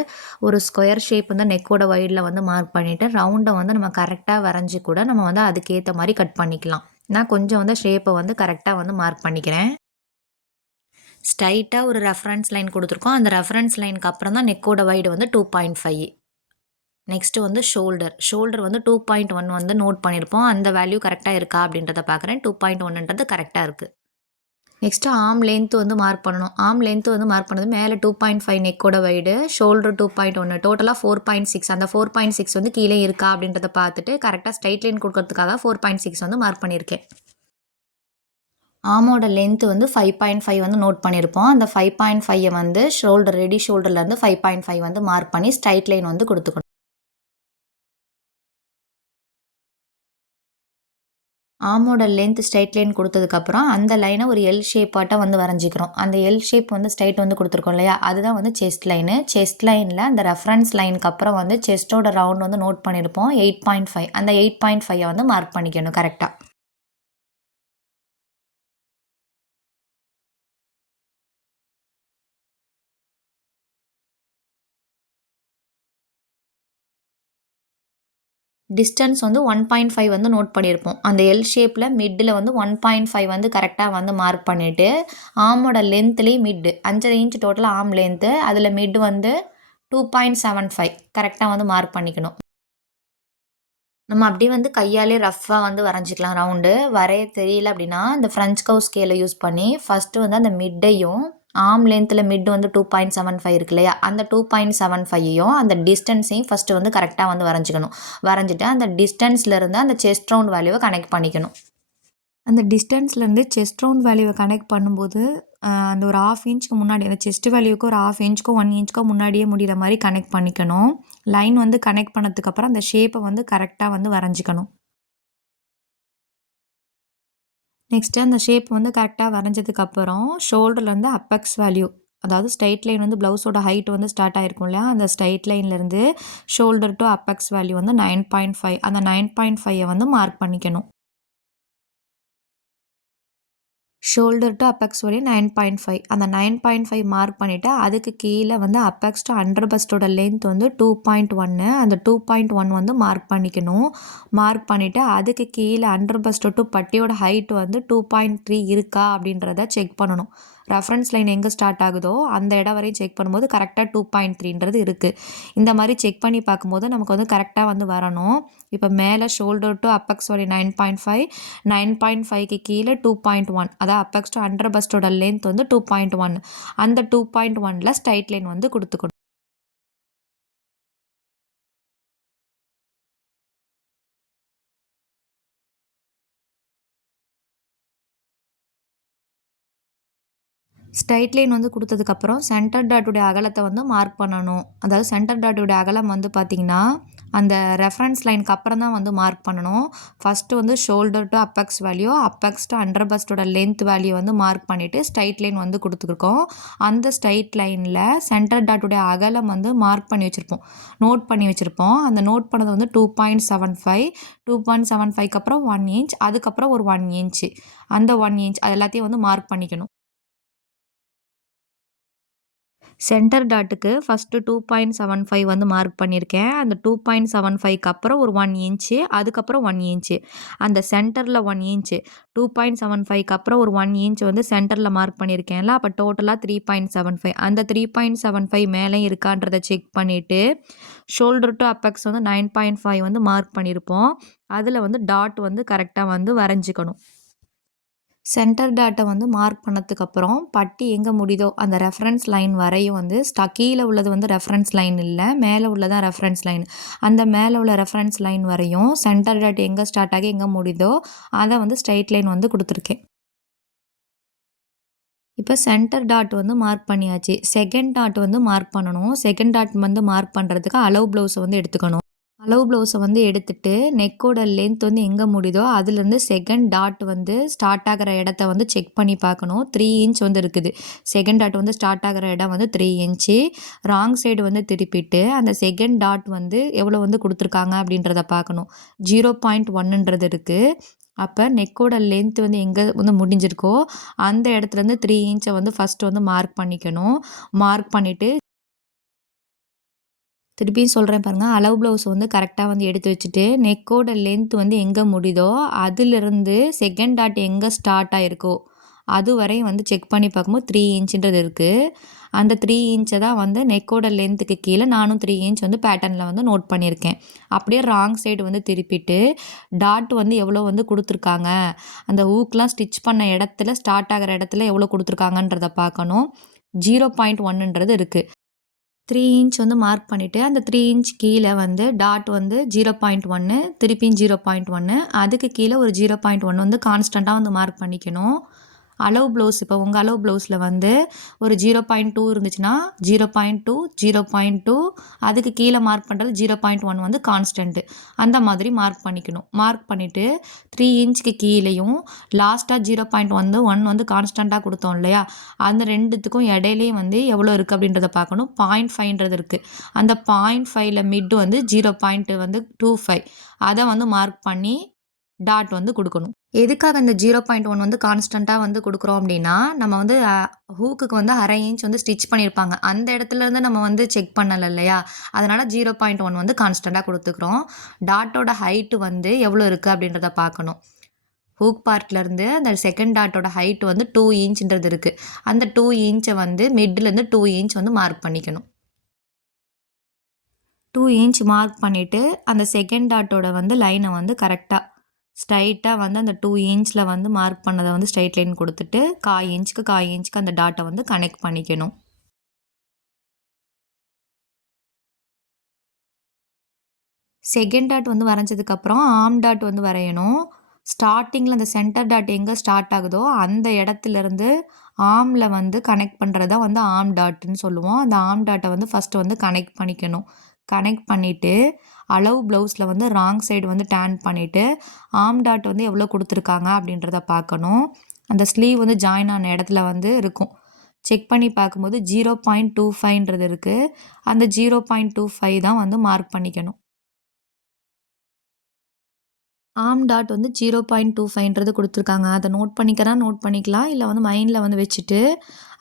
ஒரு ஸ்கொயர் ஷேப் வந்து நெக்கோட வைடில் வந்து மார்க் பண்ணிவிட்டு ரவுண்டை வந்து நம்ம கரெக்டாக வரைஞ்சி கூட நம்ம வந்து அதுக்கேற்ற மாதிரி கட் பண்ணிக்கலாம். நான் கொஞ்சம் வந்து ஷேப்பை வந்து கரெக்டாக வந்து மார்க் பண்ணிக்கிறேன். ஸ்ட்ரைட்டாக ஒரு ரெஃபரன்ஸ் லைன் கொடுத்துருக்கோம். அந்த ரெஃபரன்ஸ் லைனுக்கு அப்புறம் தான் நெக்கோட வைடு வந்து 2.5. நெக்ஸ்ட்டு வந்து ஷோல்டர் வந்து 2.1 வந்து நோட் பண்ணியிருப்போம். அந்த வேல்யூ கரெக்டாக இருக்கா அப்படின்றத பார்க்குறேன். 2.1ன்றது கரெக்டாக இருக்குது. நெக்ஸ்ட்டு ஆர்ம் லென்த் வந்து மார்க் பண்ணணும். ஆர்ம் லென்த் வந்து மார்க் பண்ணது மேலே 2.5 நெக்கோட வைடு, ஷோல்டர் 2.1, டோட்டலாக 4.6. அந்த 4.6 வந்து கீழே இருக்கா அப்படின்றத பார்த்துட்டு கரெக்டாக ஸ்ட்ரைட் லைன் கொடுக்கறதுக்காக 4.6 வந்து மார்க் பண்ணியிருக்கேன். ஆர்மோட லென்த் வந்து 5.5 வந்து நோட் பண்ணியிருப்போம். அந்த 5.5 வந்து ரெடி ஷோல்டர்லேருந்து 5.5 வந்து மார்க் பண்ணி ஸ்ட்ரைட் லைன் வந்து கொடுத்துக்கணும். ஆர்மோட லென்த் ஸ்ட்ரைட் லைன் கொடுத்ததுக்கப்புறம் அந்த லைனை ஒரு எல் ஷேப்பாட்டம் வந்து வரைஞ்சிக்கிறோம். அந்த எல் ஷேப் வந்து ஸ்ட்ரைட் வந்து கொடுத்துருக்கோம் இல்லையா, அதுதான் வந்து செஸ்ட் லைனு. செஸ்ட் லைனில் அந்த ரெஃபரன்ஸ் லைனுக்கு அப்புறம் வந்து செஸ்ட்டோட ரவுண்ட் வந்து நோட் பண்ணியிருப்போம் 8.5. அந்த 8.5 வந்து மார்க் பண்ணிக்கணும் கரெக்டாக. டிஸ்டன்ஸ் வந்து 1.5 வந்து நோட் பண்ணியிருப்போம். அந்த எல் ஷேப்பில் மிட்டில் வந்து 1.5 வந்து கரெக்டாக வந்து மார்க் பண்ணிவிட்டு ஆர்மோட லென்த்லேயே mid 5.5 inch total arm length, அதில் மிட் வந்து 2.75 கரெக்டாக வந்து மார்க் பண்ணிக்கணும். நம்ம அப்படியே வந்து கையாலே ரஃப்பாக வந்து வரைஞ்சிக்கலாம். ரவுண்டு வரைய தெரியல அப்படின்னா இந்த ஃப்ரெஞ்ச் கர்வ் ஸ்கேலை யூஸ் பண்ணி ஃபஸ்ட்டு வந்து அந்த மிட்டையும் ஆர்ம் லென்த்தில் மிட் வந்து 2.75 இருக்கு இல்லையா, அந்த 2.75யும் அந்த டிஸ்டன்ஸையும் ஃபஸ்ட்டு வந்து கரெக்டாக வந்து வரைஞ்சிக்கணும். வரைஞ்சிட்டு அந்த டிஸ்டன்ஸ்லேருந்து அந்த செஸ்ட் ரவுண்ட் வேல்யூவை கனெக்ட் பண்ணிக்கணும். அந்த டிஸ்டன்ஸ்லேருந்து செஸ்ட் ரவுண்ட் வேல்யூவை கனெக்ட் பண்ணும்போது அந்த ஒரு 1/2 இன்ச்சுக்கு முன்னாடி அந்த செஸ்ட் வேல்யூக்கு ஒரு 1/2 இன்ச்சுக்கோ 1 இன்ச்சுக்கோ முன்னாடியே முடிகிற மாதிரி கனெக்ட் பண்ணிக்கணும். லைன் வந்து கனெக்ட் பண்ணதுக்கப்புறம் அந்த ஷேப்பை வந்து கரெக்டாக வந்து வரைஞ்சிக்கணும். நெக்ஸ்ட்டு அந்த ஷேப் வந்து கரெக்டாக வரைஞ்சதுக்கப்புறம் ஷோல்டர்லேருந்து அப்பெக்ஸ் வேல்யூ, அதாவது ஸ்ட்ரைட் லைன் வந்து ப்ளவுஸோட ஹைட் வந்து ஸ்டார்ட் ஆகிருக்கும் இல்லையா, அந்த ஸ்ட்ரைட் லைன்லேருந்து ஷோல்டர் டு அப்பெக்ஸ் வேல்யூ வந்து 9.5. அந்த 9.5 வந்து மார்க் பண்ணிக்கணும். ஷோல்டர் டு அப்பெக்ஸ் வரையும் 9.5. அந்த 9.5 மார்க் பண்ணிவிட்டு அதுக்கு கீழே வந்து அப்பெக்ஸ் டு அண்டர் பஸ்டோட லென்த் வந்து 2.1. அந்த 2.1 வந்து மார்க் பண்ணிக்கணும். மார்க் பண்ணிவிட்டு அதுக்கு கீழே அண்டர் பஸ்டோ டு பட்டியோட ஹைட் வந்து 2.3 இருக்கா அப்படின்றத செக் பண்ணணும். ரெஃபரன்ஸ் லைன் எங்கே ஸ்டார்ட் ஆகுதோ அந்த இடம் வரையும் செக் பண்ணும்போது கரெக்டாக 2.3ன்றது இருக்குது. இந்த மாதிரி செக் பண்ணி பார்க்கும்போது நமக்கு வந்து கரெக்டாக வந்து வரணும். இப்போ மேலே ஷோல்டர் டு அப்பெக்ஸ் வரை 9.5, 9.5க்கு கீழே 2.1, அதாவது அப்பெக்ஸ் டு அண்டர் பஸ்டோட லென்த் வந்து 2.1. அந்த 2.1ல ஸ்ட்ரைட் லைன் வந்து கொடுத்துக்கணும். ஸ்ட்ரைட் லைன் வந்து கொடுத்ததுக்கப்புறம் சென்டர் டாட்டுடைய அகலத்தை வந்து மார்க் பண்ணணும். அதாவது சென்டர் டாட்டுடைய அகலம் வந்து பார்த்திங்கன்னா அந்த ரெஃபரன்ஸ் லைனுக்கு அப்புறம் தான் வந்து மார்க் பண்ணணும். ஃபஸ்ட்டு வந்து shoulder to apex value, apex to under பஸ்டோட லென்த் வேல்யூ வந்து மார்க் பண்ணிவிட்டு ஸ்ட்ரைட் லைன் வந்து கொடுத்துருக்கோம். அந்த ஸ்ட்ரைட் லைனில் சென்டர் டாட்டுடைய அகலம் வந்து மார்க் பண்ணி வச்சுருப்போம், நோட் பண்ணி வச்சுருப்போம். அந்த நோட் பண்ணது வந்து 2.75, 2.75க்கு அப்புறம் 1 இன்ச், அதுக்கப்புறம் ஒரு 1 இன்ச்சு, அந்த 1 இன்ச் அது எல்லாத்தையும் வந்து மார்க் பண்ணிக்கணும். சென்டர் டாட்டுக்கு ஃபஸ்ட்டு 2.75 வந்து மார்க் பண்ணியிருக்கேன். அந்த 2.75க்கு அப்புறம் ஒரு 1 இன்ச்சு, அதுக்கப்புறம் 1 இன்ச்சு. அந்த சென்டரில் 1 இன்ச்சு, 2.75க்கு அப்புறம் ஒரு 1 இன்ச் வந்து சென்டரில் மார்க் பண்ணியிருக்கேன்ல, அப்போ டோட்டலாக 3.75. அந்த 3.75 மேலே இருக்கான்றதை செக் பண்ணிவிட்டு ஷோல்டர் டு அப்பெக்ஸ் வந்து 9.5 வந்து மார்க் பண்ணியிருப்போம். அதில் வந்து டாட் வந்து கரெக்டாக வந்து வரைஞ்சிக்கணும். சென்டர் டாட்டை வந்து மார்க் பண்ணதுக்கப்புறம் பட்டி எங்கே முடியுதோ அந்த ரெஃபரன்ஸ் லைன் வரையும் வந்து கீழே உள்ளது வந்து ரெஃபரன்ஸ் லைன் இல்லை, மேலே உள்ளதான் ரெஃபரன்ஸ் லைன். அந்த மேலே உள்ள ரெஃபரன்ஸ் லைன் வரையும் சென்டர் டாட் எங்கே ஸ்டார்ட் ஆகி எங்கே முடியுதோ அதை வந்து ஸ்ட்ரைட் லைன் வந்து கொடுத்துருக்கேன். இப்போ சென்டர் டாட் வந்து மார்க் பண்ணியாச்சு. செகண்ட் டாட் வந்து மார்க் பண்ணணும். செகண்ட் டாட் வந்து மார்க் பண்ணுறதுக்கு அளவு ப்ளவுஸை வந்து எடுத்துக்கணும். அளவு ப்ளவுஸை வந்து எடுத்துட்டு நெக்கோட லென்த் வந்து எங்கே முடியுதோ அதுலேருந்து செகண்ட் டாட் வந்து ஸ்டார்ட் ஆகிற இடத்த வந்து செக் பண்ணி பார்க்கணும். 3 இன்ச் வந்து இருக்குது. செகண்ட் டாட் வந்து ஸ்டார்ட் ஆகிற இடம் வந்து 3 இன்ச்சு. ராங் சைடு வந்து திருப்பிட்டு அந்த செகண்ட் டாட் வந்து எவ்வளோ வந்து கொடுத்துருக்காங்க அப்படின்றத பார்க்கணும். 0.1ன்றது இருக்குது. அப்போ நெக்கோட லென்த் வந்து எங்கே வந்து முடிஞ்சிருக்கோ அந்த இடத்துலேருந்து 3 இன்ச்சை வந்து ஃபஸ்ட்டு வந்து மார்க் பண்ணிக்கணும். மார்க் பண்ணிவிட்டு திருப்பியும் சொல்கிறேன் பாருங்கள். அளவு ப்ளவுஸ் வந்து கரெக்டாக வந்து எடுத்து வச்சுட்டு நெக்கோட லென்த் வந்து எங்கே முடியுதோ அதிலிருந்து செகண்ட் டாட் எங்கே ஸ்டார்ட் ஆகிருக்கோ அது வரையும் வந்து செக் பண்ணி பார்க்கும்போது 3 இன்ச்சுன்றது இருக்குது. அந்த 3 இன்ச்சை தான் வந்து நெக்கோட லென்த்துக்கு கீழே நானும் 3 இன்ச் வந்து பேட்டர்னில் வந்து நோட் பண்ணியிருக்கேன். அப்படியே ராங் சைடு வந்து திருப்பிட்டு டாட் வந்து எவ்வளோ வந்து கொடுத்துருக்காங்க, அந்த ஊக்கெலாம் ஸ்டிச் பண்ண இடத்துல ஸ்டார்ட் ஆகிற இடத்துல எவ்வளோ கொடுத்துருக்காங்கன்றதை பார்க்கணும். 0.1ன்றது இருக்குது. 3 இன்ச் வந்து மார்க் பண்ணிவிட்டு அந்த 3 இன்ச் கீழே வந்து டாட் வந்து 0.1, திருப்பியும் 0.1, அதுக்கு கீழே ஒரு 0.1 வந்து கான்ஸ்டண்ட்டாக வந்து மார்க் பண்ணிக்கணும். அளவு ப்ளவுஸ் இப்போ உங்கள் அளவு ப்ளவுஸில் வந்து ஒரு 0.2 இருந்துச்சுன்னா 0.2, 0.2, அதுக்கு கீழே மார்க் பண்ணுறது 0.1 வந்து கான்ஸ்டன்ட்டு. அந்த மாதிரி மார்க் பண்ணிக்கணும். மார்க் பண்ணிவிட்டு 3 இன்ச்சுக்கு கீழேயும் லாஸ்ட்டாக 0.1 வந்து கான்ஸ்டண்ட்டாக கொடுத்தோம் இல்லையா, அந்த ரெண்டுத்துக்கும் இடையிலையும் வந்து எவ்வளோ இருக்குது அப்படின்றத பார்க்கணும். 0.5ன்றது இருக்குது. அந்த 0.5ல மிட் வந்து 0.25 அதை வந்து மார்க் பண்ணி டாட் வந்து கொடுக்கணும். எதுக்காக இந்த 0.1 வந்து கான்ஸ்டண்ட்டாக வந்து கொடுக்குறோம் அப்படின்னா, நம்ம வந்து ஹூக்குக்கு வந்து 1/2 இன்ச் வந்து ஸ்டிச் பண்ணியிருப்பாங்க. அந்த இடத்துலேருந்து நம்ம வந்து செக் பண்ணலை இல்லையா, அதனால் 0.1 வந்து கான்ஸ்டண்ட்டாக கொடுத்துக்கிறோம். டாட்டோட ஹைட்டு வந்து எவ்வளோ இருக்குது அப்படின்றத பார்க்கணும். ஹூக் பார்ட்லேருந்து அந்த செகண்ட் டாட்டோட ஹைட் வந்து 2 இன்ச்ன்றது இருக்குது. அந்த 2 இன்ச்சை வந்து மிட்லேருந்து 2 இன்ச் வந்து மார்க் பண்ணிக்கணும். 2 இன்ச் மார்க் பண்ணிவிட்டு அந்த செகண்ட் டாட்டோட வந்து லைனை வந்து கரெக்டாக ஸ்ட்ரைட்டாக வந்து அந்த 2 இன்ச்சில் வந்து மார்க் பண்ணதை வந்து ஸ்ட்ரைட் லைன் கொடுத்துட்டு 1/4 இன்ச்சுக்கு அந்த டாட்டை வந்து கனெக்ட் பண்ணிக்கணும். செகண்ட் டாட் வந்து வரைஞ்சதுக்கப்புறம் ஆர்ம் டாட் வந்து வரையணும். ஸ்டார்டிங்கில் அந்த சென்டர் டாட் எங்கே ஸ்டார்ட் ஆகுதோ அந்த இடத்துலேருந்து ஆர்மில் வந்து கனெக்ட் பண்ணுறதா வந்து ஆர்ம் டாட்டுன்னு சொல்லுவோம். அந்த ஆர்ம் டாட்டை வந்து ஃபஸ்ட்டு வந்து கனெக்ட் பண்ணிக்கணும். கனெக்ட் பண்ணிவிட்டு அளவு ப்ளவுஸில் வந்து ராங் சைடு வந்து டேர்ன் பண்ணிவிட்டு ஆர்ம் டாட் வந்து எவ்வளோ கொடுத்துருக்காங்க அப்படின்றத பார்க்கணும். அந்த ஸ்லீவ் வந்து ஜாயின் ஆன இடத்துல வந்து இருக்கும். செக் பண்ணி பார்க்கும்போது 0.25ன்றது இருக்குது. அந்த 0.25 தான் வந்து மார்க் பண்ணிக்கணும். ஆர்ம் டாட் வந்து 0.25ன்றது கொடுத்துருக்காங்க. அதை நோட் பண்ணிக்கலாம். இல்லை வந்து மைண்டில் வந்து வச்சுட்டு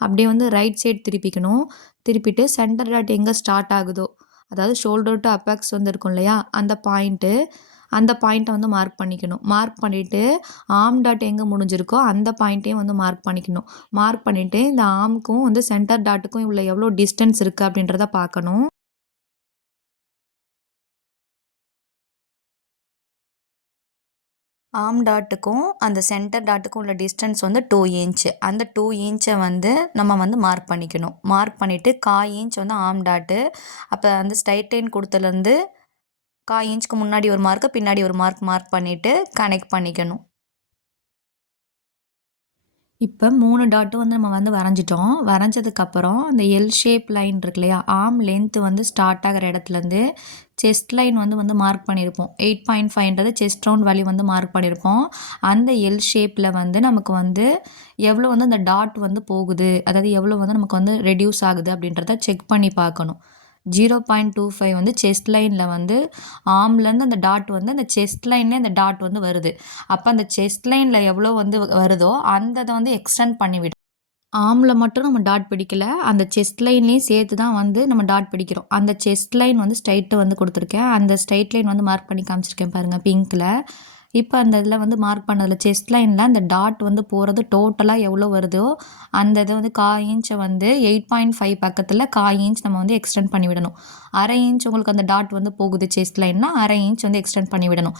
அப்படியே வந்து ரைட் சைடு திருப்பிக்கணும். திருப்பிட்டு சென்டர் டாட் எங்கே ஸ்டார்ட் ஆகுதோ, அதாவது ஷோல்டர் டு அப்பெக்ஸ் வந்து இருக்கும் இல்லையா, அந்த பாயிண்ட்டை வந்து மார்க் பண்ணிக்கணும். மார்க் பண்ணிவிட்டு ஆர்ம் டாட் எங்கே முடிஞ்சிருக்கோ அந்த பாயிண்ட்டையும் வந்து மார்க் பண்ணிக்கணும். மார்க் பண்ணிவிட்டு இந்த ஆர்முக்கும் வந்து சென்டர் டாட்டுக்கும் இவ்வளோ எவ்வளோ டிஸ்டன்ஸ் இருக்குது அப்படின்றத பார்க்கணும். ஆர்ம் டாட்டுக்கும் அந்த சென்டர் டாட்டுக்கும் உள்ள டிஸ்டன்ஸ் வந்து 2 இன்ச்சு. அந்த 2 இன்ச்சை வந்து நம்ம வந்து மார்க் பண்ணிக்கணும். மார்க் பண்ணிவிட்டு 1/4 இன்ச் வந்து ஆர்ம் டாட்டு. அப்போ அந்த ஸ்ட்ரைட் லைன் கொடுத்தலேருந்து 1/4 இன்ச்சுக்கு முன்னாடி ஒரு மார்க்கு, பின்னாடி ஒரு மார்க் பண்ணிவிட்டு கனெக்ட் பண்ணிக்கணும். இப்போ 3 டாட்டும் வந்து நம்ம வந்து வரைஞ்சிட்டோம். வரைஞ்சதுக்கப்புறம் அந்த எல் ஷேப் லைன் இருக்கு இல்லையா, ஆர்ம் லென்த்து வந்து ஸ்டார்ட் ஆகிற இடத்துலேருந்து செஸ்ட் லைன் வந்து மார்க் பண்ணியிருப்போம். 8.5ன்றது செஸ்ட் ரவுண்ட் வேல்யூ வந்து மார்க் பண்ணியிருப்போம். அந்த எல் ஷேப்பில் வந்து நமக்கு வந்து எவ்வளோ வந்து அந்த டாட் வந்து போகுது, அதாவது எவ்வளோ வந்து நமக்கு வந்து ரெடியூஸ் ஆகுது அப்படின்றத செக் பண்ணி பார்க்கணும். 0.25 வந்து செஸ்ட் லைனில் வந்து ஆர்ம்லேருந்து அந்த டாட் வந்து அந்த செஸ்ட் லைன்லேயே அந்த டாட் வந்து வருது. அப்போ அந்த செஸ்ட் லைனில் எவ்வளோ வந்து வருதோ அந்த இதை வந்து எக்ஸ்டெண்ட் பண்ணிவிடும். ஆர்மில் மட்டும் நம்ம டாட் பிடிக்கல, அந்த செஸ்ட் லைன்லேயும் சேர்த்து தான் வந்து நம்ம டாட் பிடிக்கிறோம். அந்த செஸ்ட் லைன் வந்து ஸ்ட்ரைட்டு வந்து கொடுத்துருக்கேன். அந்த ஸ்ட்ரைட் லைன் வந்து மார்க் பண்ணி காமிச்சிருக்கேன் பாருங்கள் பிங்க்கில். இப்போ அந்த இதில் வந்து மார்க் பண்ணதில் செஸ்ட் லைனில் அந்த டாட் வந்து போகிறது டோட்டலாக எவ்வளோ வருதோ அந்த இதை வந்து 1/4 இன்ச்சை வந்து 8.5 பக்கத்தில் 1/4 இன்ச் நம்ம வந்து எக்ஸ்டெண்ட் பண்ணி விடணும். 1/2 இன்ச் உங்களுக்கு அந்த டாட் வந்து போகுது செஸ்ட் லைன்னா 1/2 இன்ச் வந்து எக்ஸ்டெண்ட் பண்ணி விடணும்.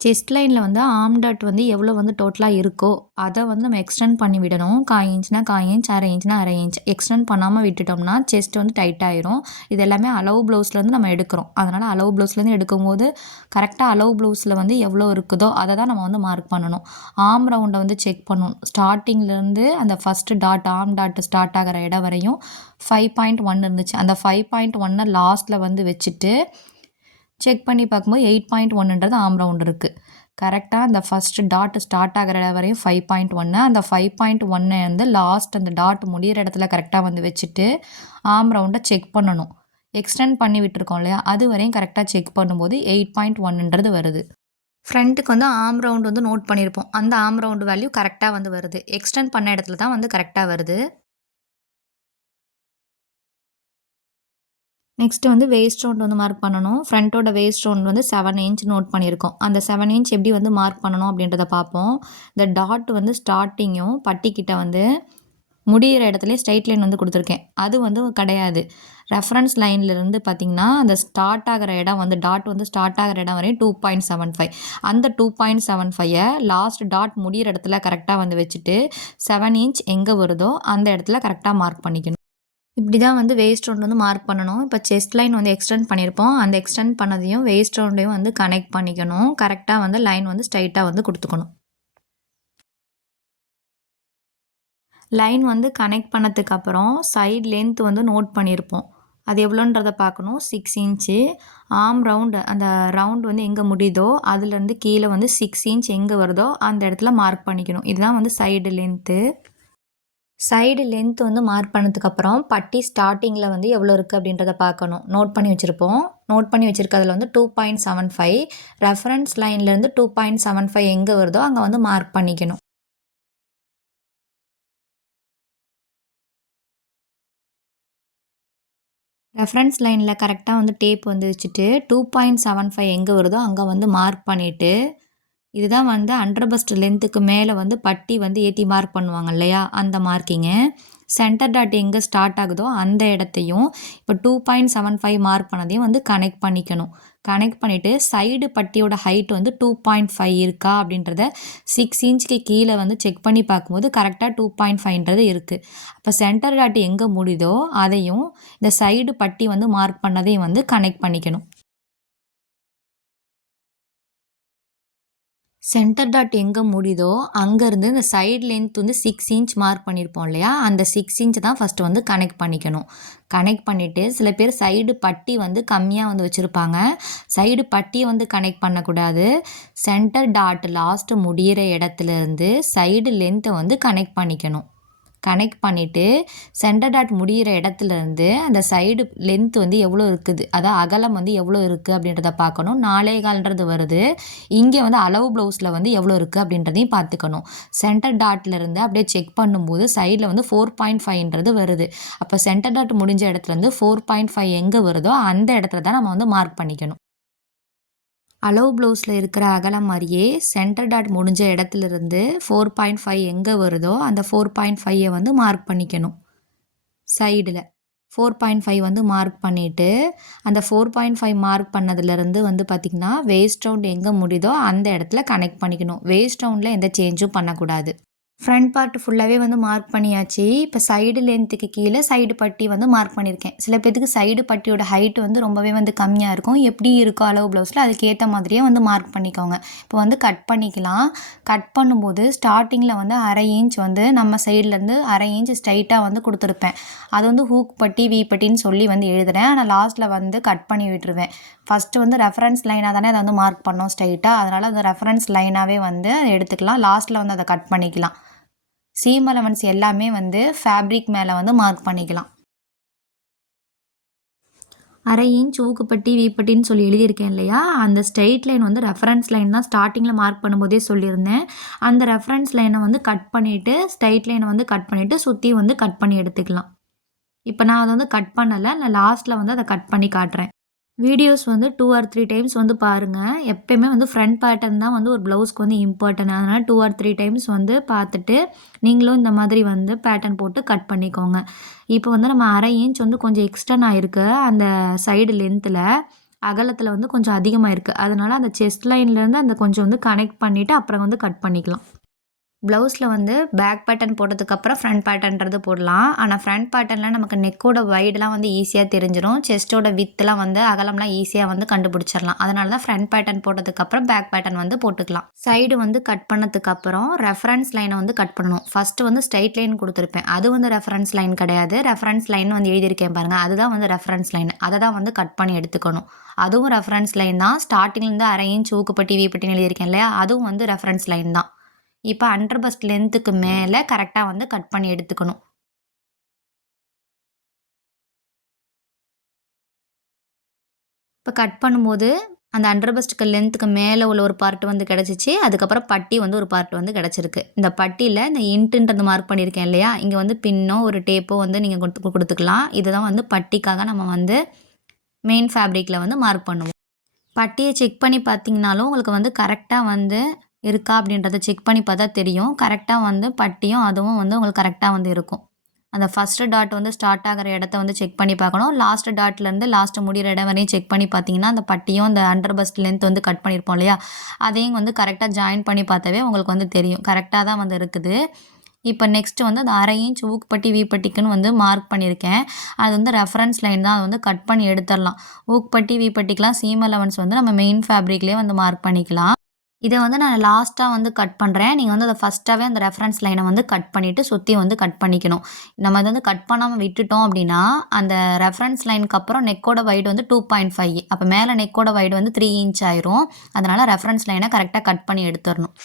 செஸ்ட் லைனில் வந்து ஆர்ம் டாட் வந்து எவ்வளோ வந்து டோட்டலாக இருக்கோ அதை வந்து நம்ம எக்ஸ்டெண்ட் பண்ணி விடணும். 1/4 இன்ச்னா 1/4 இன்ச், 1/2 இன்ச்னா 1/2 இன்ச். எக்ஸ்டெண்ட் பண்ணாமல் விட்டுட்டோம்னா செஸ்ட் வந்து டைட் ஆயிரும். இது எல்லாமே அளவு ப்ளவுஸ்லேருந்து நம்ம எடுக்கிறோம். அதனால் அளவு ப்ளவுஸ்லேருந்து எடுக்கும்போது கரெக்டாக அளவு ப்ளவுஸில் வந்து எவ்வளோ இருக்குதோ அதை தான் நம்ம வந்து மார்க் பண்ணணும். ஆர்ம் ரவுண்டை வந்து செக் பண்ணணும். ஸ்டார்டிங்லேருந்து அந்த first dot arm dot start ஆகிற இடம் வரையும் 5.1 இருந்துச்சு. அந்த 5.1 லாஸ்ட்டில் வந்து வச்சுட்டு செக் பண்ணி பார்க்கும்போது 8.1ன்றது ஆர்ம் ரவுண்ட் இருக்குது. கரெக்டாக அந்த ஃபஸ்ட்டு டாட் ஸ்டார்ட் ஆகிற இடம் வரையும் 5.1, அந்த 5.1 வந்து லாஸ்ட் அந்த டாட் முடிகிற இடத்துல கரெக்டாக வந்து வச்சுட்டு ஆர்ம் ரவுண்டை செக் பண்ணணும். எக்ஸ்டெண்ட் பண்ணி விட்டுருக்கோம் இல்லையா, அது வரையும் கரெக்டாக செக் பண்ணும்போது 8.1ன்றது வருது. ஃப்ரண்ட்டுக்கு வந்து ஆர்ம் ரவுண்ட் வந்து நோட் பண்ணியிருப்போம். அந்த ஆர்ம் ரவுண்டு வேல்யூ கரெக்டாக வந்து வருது. எக்ஸ்டெண்ட் பண்ண இடத்துல தான் வந்து கரெக்டாக வருது. நெக்ஸ்ட்டு வந்து வேஸ்ட் ரவுண்ட் வந்து மார்க் பண்ணணும். ஃப்ரண்ட்டோட வேஸ்ட் ரவுண்ட் வந்து 7 இன்ச் நோட் பண்ணியிருக்கோம். அந்த 7 இன்ச் எப்படி வந்து மார்க் பண்ணணும் அப்படின்றத பார்ப்போம். இந்த டாட் வந்து ஸ்டார்டிங்கும் பட்டிக்கிட்ட வந்து முடிகிற இடத்துலையே ஸ்ட்ரைட் லைன் வந்து கொடுத்துருக்கேன். அது வந்து கிடையாது. ரெஃபரன்ஸ் லைன்லேருந்து பார்த்திங்கன்னா அந்த ஸ்டார்ட் ஆகிற இடம் வந்து டாட் வந்து ஸ்டார்ட் ஆகிற இடம் வரையும் 2.75. அந்த 2.75 லாஸ்ட் டாட் முடிகிற இடத்துல கரெக்டாக வந்து வச்சுட்டு 7 இன்ச் எங்கே வருதோ அந்த இடத்துல கரெக்டாக மார்க் பண்ணிக்கணும். இப்படி தான் வந்து வேஸ்ட் ரவுண்ட் வந்து மார்க் பண்ணணும். இப்போ செஸ்ட் லைன் வந்து எக்ஸ்டெண்ட் பண்ணியிருப்போம். அந்த எக்ஸ்டெண்ட் பண்ணதையும் வேஸ்ட் ரவுண்டையும் வந்து கனெக்ட் பண்ணிக்கணும். கரெக்டாக வந்து லைன் வந்து ஸ்ட்ரைட்டாக வந்து கொடுத்துக்கணும். லைன் வந்து கனெக்ட் பண்ணதுக்கப்புறம் சைடு லென்த் வந்து நோட் பண்ணியிருப்போம். அது எவ்வளோன்றதை பார்க்கணும். 6 இன்ச்சு. ஆர்ம் ரவுண்டு அந்த ரவுண்ட் வந்து எங்கே முடியுதோ அதுலேருந்து கீழே வந்து 6 இன்ச் எங்கே வருதோ அந்த இடத்துல மார்க் பண்ணிக்கணும். இதுதான் வந்து சைடு லென்த்து. சைடு லென்த் வந்து மார்க் பண்ணதுக்கப்புறம் பட்டி ஸ்டார்டிங்கில் வந்து எவ்வளோ இருக்குது அப்படின்றத பார்க்கணும். நோட் பண்ணி வச்சுருப்போம். நோட் பண்ணி வச்சுருக்கிறதுல வந்து 2.75. ரெஃபரன்ஸ் லைன்லேருந்து 2.75 எங்கே வருதோ அங்கே வந்து மார்க் பண்ணிக்கணும். ரெஃபரன்ஸ் லைனில் கரெக்டாக வந்து டேப் வந்து வச்சுட்டு 2.75 எங்கே வருதோ அங்கே வந்து மார்க் பண்ணிவிட்டு, இதுதான் வந்து அண்டர் பஸ்ட் லென்த்துக்கு மேலே வந்து பட்டி வந்து ஏற்றி மார்க் பண்ணுவாங்க இல்லையா, அந்த மார்க்கிங்கு. சென்டர் டாட் எங்கே ஸ்டார்ட் ஆகுதோ அந்த இடத்தையும் இப்போ 2.75 மார்க் பண்ணதையும் வந்து கனெக்ட் பண்ணிக்கணும். கனெக்ட் பண்ணிவிட்டு சைடு பட்டியோட ஹைட் வந்து 2.5 இருக்கா அப்படின்றத 6 இன்ச்சுக்கு கீழே வந்து செக் பண்ணி பார்க்கும்போது கரெக்டாக 2.5ன்றது இருக்குது. அப்போ சென்டர் டாட் எங்கே முடியுதோ அதையும் இந்த சைடு பட்டி வந்து மார்க் பண்ணதையும் வந்து கனெக்ட் பண்ணிக்கணும். சென்டர் டாட் எங்கே முடியுதோ அங்கேருந்து இந்த சைடு லென்த் வந்து 6 இன்ச் மார்க் பண்ணியிருப்போம் இல்லையா, அந்த 6 இன்ச் தான் ஃபஸ்ட்டு வந்து கனெக்ட் பண்ணிக்கணும். கனெக்ட் பண்ணிவிட்டு சில பேர் சைடு பட்டி வந்து கம்மியாக வந்து வச்சுருப்பாங்க. சைடு பட்டியை வந்து கனெக்ட் பண்ணக்கூடாது. சென்டர் டாட் லாஸ்ட்டு முடிகிற இடத்துலேருந்து சைடு லென்த்தை வந்து கனெக்ட் பண்ணிக்கணும். கனெக்ட் பண்ணிவிட்டு சென்டர் டாட் முடிகிற இடத்துலேருந்து அந்த சைடு லென்த் வந்து எவ்வளோ இருக்குது, அதாவது அகலம் வந்து எவ்வளோ இருக்குது அப்படின்றத பார்க்கணும். 4.25 வருது. இங்கே வந்து அளவு ப்ளவுஸில் வந்து எவ்வளோ இருக்குது அப்படின்றதையும் பார்த்துக்கணும். சென்டர் டாட்லேருந்து அப்படியே செக் பண்ணும்போது சைடில் வந்து 4.5ன்றது வருது. அப்போ சென்டர் டாட் முடிஞ்ச இடத்துலேருந்து 4.5 எங்கே வருதோ அந்த இடத்துல தான் நம்ம வந்து மார்க் பண்ணிக்கணும். அளவு ப்ளவுஸில் இருக்கிற அகலம் மாதிரியே சென்டர் டாட் முடிஞ்ச இடத்துலேருந்து 4.5 எங்கே வருதோ அந்த 4.5 வந்து மார்க் பண்ணிக்கணும். சைடில் 4.5 வந்து மார்க் பண்ணிவிட்டு அந்த 4.5 மார்க் பண்ணதுலேருந்து வந்து பார்த்திங்கன்னா வேஸ்ட் ரவுண்ட் எங்கே முடியுதோ அந்த இடத்துல கனெக்ட் பண்ணிக்கணும். வேஸ்ட் ரவுண்டில் எந்த சேஞ்சும் பண்ணக்கூடாது. ஃப்ரண்ட் பார்ட் ஃபுல்லாகவே வந்து மார்க் பண்ணியாச்சு. இப்போ சைடு லென்த்துக்கு கீழே சைடு பட்டி வந்து மார்க் பண்ணியிருக்கேன். சில பேத்துக்கு சைடு பட்டியோட ஹைட் வந்து ரொம்பவே வந்து கம்மியாக இருக்கும். எப்படி இருக்கோ அளவு ப்ளவுஸில் அதுக்கேற்ற மாதிரியே வந்து மார்க் பண்ணிக்கோங்க. இப்போ வந்து கட் பண்ணிக்கலாம். கட் பண்ணும்போது ஸ்டார்டிங்கில் வந்து 1/2 இன்ச் வந்து நம்ம சைட்லேருந்து 1/2 இன்ச் ஸ்ட்ரைட்டாக வந்து கொடுத்துருப்பேன். அது வந்து ஹூக் பட்டி வி பட்டின்னு சொல்லி வந்து எழுதுகிறேன். ஆனால் லாஸ்ட்டில் வந்து கட் பண்ணி விட்டுருவேன். ஃபஸ்ட்டு வந்து ரெஃபரன்ஸ் லைனாக தானே அதை வந்து மார்க் பண்ணோம் ஸ்ட்ரைட்டாக. அதனால் அந்த ரெஃபரன்ஸ் லைனாகவே வந்து எடுத்துக்கலாம். லாஸ்ட்டில் வந்து அதை கட் பண்ணிக்கலாம். சீம் அலவன்ஸ் எல்லாமே வந்து ஃபேப்ரிக் மேலே வந்து மார்க் பண்ணிக்கலாம். 1/2 இன்ச் ஊக்குப்பட்டி வீப்பட்டின்னு சொல்லி எழுதியிருக்கேன் இல்லையா, அந்த ஸ்ட்ரெயிட் லைன் வந்து ரெஃபரன்ஸ் லைன் தான் ஸ்டார்டிங்கில் மார்க் பண்ணும்போதே சொல்லியிருந்தேன். அந்த ரெஃபரன்ஸ் லைனை வந்து கட் பண்ணிவிட்டு ஸ்ட்ரெயிட் லைனை வந்து கட் பண்ணிவிட்டு சுற்றி வந்து கட் பண்ணி எடுத்துக்கலாம். இப்போ நான் அதை வந்து கட் பண்ணலை, நான் லாஸ்ட்டில் வந்து அதை கட் பண்ணி காட்டுறேன். வீடியோஸ் வந்து 2 or 3 டைம்ஸ் வந்து பாருங்கள். எப்பயுமே வந்து ஃப்ரண்ட் பேட்டர்ன் தான் வந்து ஒரு ப்ளவுஸ்க்கு வந்து இம்பார்ட்டன்ட். அதனால் 2 or 3 டைம்ஸ் வந்து பார்த்துட்டு நீங்களும் இந்த மாதிரி வந்து பேட்டர்ன் போட்டு கட் பண்ணிக்கோங்க. இப்போ வந்து நம்ம 1/2 இன்ச் வந்து கொஞ்சம் எக்ஸ்டன் ஆகிருக்கு. அந்த சைடு லென்த்தில் அகலத்தில் வந்து கொஞ்சம் அதிகமாக இருக்குது. அதனால் அந்த செஸ்ட் லைன்லேருந்து அந்த கொஞ்சம் வந்து கனெக்ட் பண்ணிவிட்டு அப்புறம் வந்து கட் பண்ணிக்கலாம். ப்ளவுஸில் வந்து பேக் பேட்டர்ன் போட்டதுக்கப்புறம் ஃப்ரண்ட் பேட்டர்ன்றது போடலாம். ஆனால் ஃப்ரண்ட் பேட்டர்னில் நமக்கு நெக்கோட வைடெலாம் வந்து ஈஸியாக தெரிஞ்சிடும். செஸ்ட்டோட வித்தெலாம் வந்து அகலம்லாம் ஈஸியாக வந்து கண்டுபிடிச்சிடலாம். அதனால தான் ஃப்ரண்ட் பேட்டர்ன் போட்டதுக்கப்புறம் பேக் பேட்டர்ன் வந்து போட்டுக்கலாம். சைடு வந்து கட் பண்ணதுக்கப்புறம் ரெஃபரன்ஸ் லைனை வந்து கட் பண்ணணும். ஃபஸ்ட்டு வந்து ஸ்ட்ரைட் லைன் கொடுத்துருப்பேன். அது வந்து ரெஃபரன்ஸ் லைன் கிடையாது. ரெஃபரன்ஸ் லைன் வந்து எழுதியிருக்கேன் பாருங்கள், அதுதான் வந்து ரெஃபரன்ஸ் லைன். அதை தான் வந்து கட் பண்ணி எடுத்துக்கணும். அதுவும் ரெஃபரன்ஸ் லைன் தான். ஸ்டார்டிங்லேருந்து 1/2 இன்ச் ஊக்குப்பட்டி வீப்பட்டின்னு எழுதியிருக்கேன் இல்லையா, அதுவும் வந்து ரெஃபரன்ஸ் லைன் தான். இப்போ அண்டர் பஸ்ட் லென்த்துக்கு மேலே கரெக்டாக வந்து கட் பண்ணி எடுத்துக்கணும். இப்போ கட் பண்ணும்போது அந்த அண்டர் பஸ்ட்டுக்கு லென்த்துக்கு மேலே உள்ள ஒரு பார்ட் வந்து கிடச்சிச்சு. அதுக்கப்புறம் பட்டி வந்து ஒரு பார்ட் வந்து கிடச்சிருக்கு. இந்த பட்டியில் இந்த இன்ட்டுன்றது மார்க் பண்ணியிருக்கேன் இல்லையா, இங்கே வந்து பின்னோ ஒரு டேப்போ வந்து நீங்கள் கொடுத்துக்கலாம். இதுதான் வந்து பட்டிக்காக நம்ம வந்து மெயின் ஃபேப்ரிக்கில் வந்து மார்க் பண்ணுவோம். பட்டியை செக் பண்ணி பார்த்தீங்கனாலும் உங்களுக்கு வந்து கரெக்டாக வந்து இருக்கா அப்படின்றத செக் பண்ணி பார்த்தா தெரியும். கரெக்டாக வந்து பட்டியும் அதுவும் வந்து உங்களுக்கு கரெக்டாக வந்து இருக்கும். அந்த ஃபஸ்ட்டு டாட் வந்து ஸ்டார்ட் ஆகிற இடத்த வந்து செக் பண்ணி பார்க்கணும். லாஸ்ட் டாட்லேருந்து லாஸ்ட்டு முடிகிற இடம் வரையும் செக் பண்ணி பார்த்தீங்கன்னா அந்த பட்டியும் அந்த அண்டர் பஸ்ட் லென்த் வந்து கட் பண்ணியிருப்போம் இல்லையா, அதையும் வந்து கரெக்டாக ஜாயின் பண்ணி பார்த்தாவே உங்களுக்கு வந்து தெரியும் கரெக்டாக தான் வந்து இருக்குது. இப்போ நெக்ஸ்ட்டு வந்து அந்த 1/2 இன்ச் ஊக்குப்பட்டி வீப்பட்டிக்குன்னு வந்து மார்க் பண்ணியிருக்கேன். அது வந்து ரெஃபரன்ஸ் லைன் தான். அதை வந்து கட் பண்ணி எடுத்துடலாம். ஊக்குப்பட்டி வீப்பட்டிக்கெலாம் சீம் அலவன்ஸ் வந்து நம்ம மெயின் ஃபேப்ரிக்லேயே வந்து மார்க் பண்ணிக்கலாம். இதை வந்து நான் லாஸ்ட்டாக வந்து கட் பண்ணுறேன். நீங்கள் வந்து அதை ஃபஸ்ட்டாகவே அந்த ரெஃபரன்ஸ் லைனை வந்து கட் பண்ணிவிட்டு சுற்றி வந்து கட் பண்ணிக்கணும். நம்ம அதை வந்து கட் பண்ணாமல் விட்டுட்டோம் அப்படின்னா அந்த ரெஃபரன்ஸ் லைனுக்கு அப்புறம் நெக்கோட வைடு வந்து 2.5, அப்போ மேலே நெக்கோட வைடு வந்து 3 இன்ச் ஆயிரும். அதனால் ரெஃபரன்ஸ் லைனை கரெக்டாக கட் பண்ணி எடுத்துடணும்.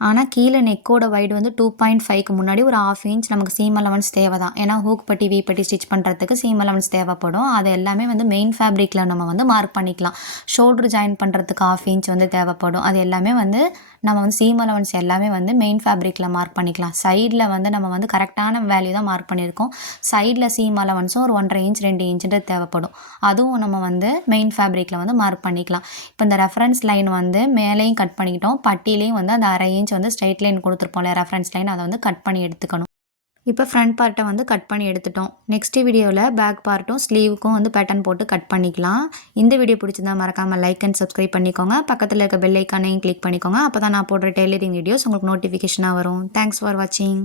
ஆனால் கீழே நெக்கோட வைடு வந்து 2.5க்கு முன்னாடி ஒரு 1/2 இன்ச் நமக்கு சீம் அலவன்ஸ் தேவை தான். ஏன்னா ஹூக் பட்டி வீப்பட்டி ஸ்டிச் பண்ணுறதுக்கு சீம் அலவன்ஸ் தேவைப்படும். அது எல்லாமே வந்து மெயின் ஃபேப்ரிக்கில் நம்ம வந்து மார்க் பண்ணிக்கலாம். ஷோல்டர் ஜாயின் பண்ணுறதுக்கு 1/2 இன்ச் வந்து தேவைப்படும். அது எல்லாமே வந்து நம்ம வந்து சீம் அலவன்ஸ் எல்லாமே வந்து மெயின் ஃபேப்ரிக்கில் மார்க் பண்ணிக்கலாம். சைடில் வந்து நம்ம வந்து கரெக்டான வேல்யூ தான் மார்க் பண்ணியிருக்கோம். சைடில் சீம் அலவன்ஸும் ஒரு 1.5 இன்ச் 2 இன்ச்சுன்றது தேவைப்படும். அதுவும் நம்ம வந்து மெயின் ஃபேப்ரிக்கில் வந்து மார்க் பண்ணிக்கலாம். இப்போ இந்த ரெஃபரன்ஸ் லைன் வந்து மேலேயும் கட் பண்ணிக்கிட்டோம், பட்டியிலையும் வந்து அந்த 1/2 இன்ச் வந்து ஸ்ட்ரைட் லைன் கொடுத்துருப்போம்ல ரெஃபரன்ஸ் லைன், அதை வந்து கட் பண்ணி எடுத்துக்கணும். இப்போ ஃப்ரண்ட் பார்ட்டை வந்து கட் பண்ணி எடுத்துட்டோம். நெக்ஸ்ட் வீடியோவில் பேக் பார்ட்டும் ஸ்லீவுக்கும் வந்து பேட்டர்ன் போட்டு கட் பண்ணிக்கலாம். இந்த வீடியோ பிடிச்சிருந்தா மறக்காமல் லைக் அண்ட் சப்ஸ்கிரைப் பண்ணிக்கோங்க. பக்கத்தில் இருக்க பெல் ஐக்கானையும் கிளிக் பண்ணிக்கோங்க. அப்போ தான் நான் போடுற டெய்லரிங் வீடியோஸ் உங்களுக்கு நோட்டிஃபிகேஷனாக வரும். தேங்க்ஸ் ஃபார் வாட்சிங்.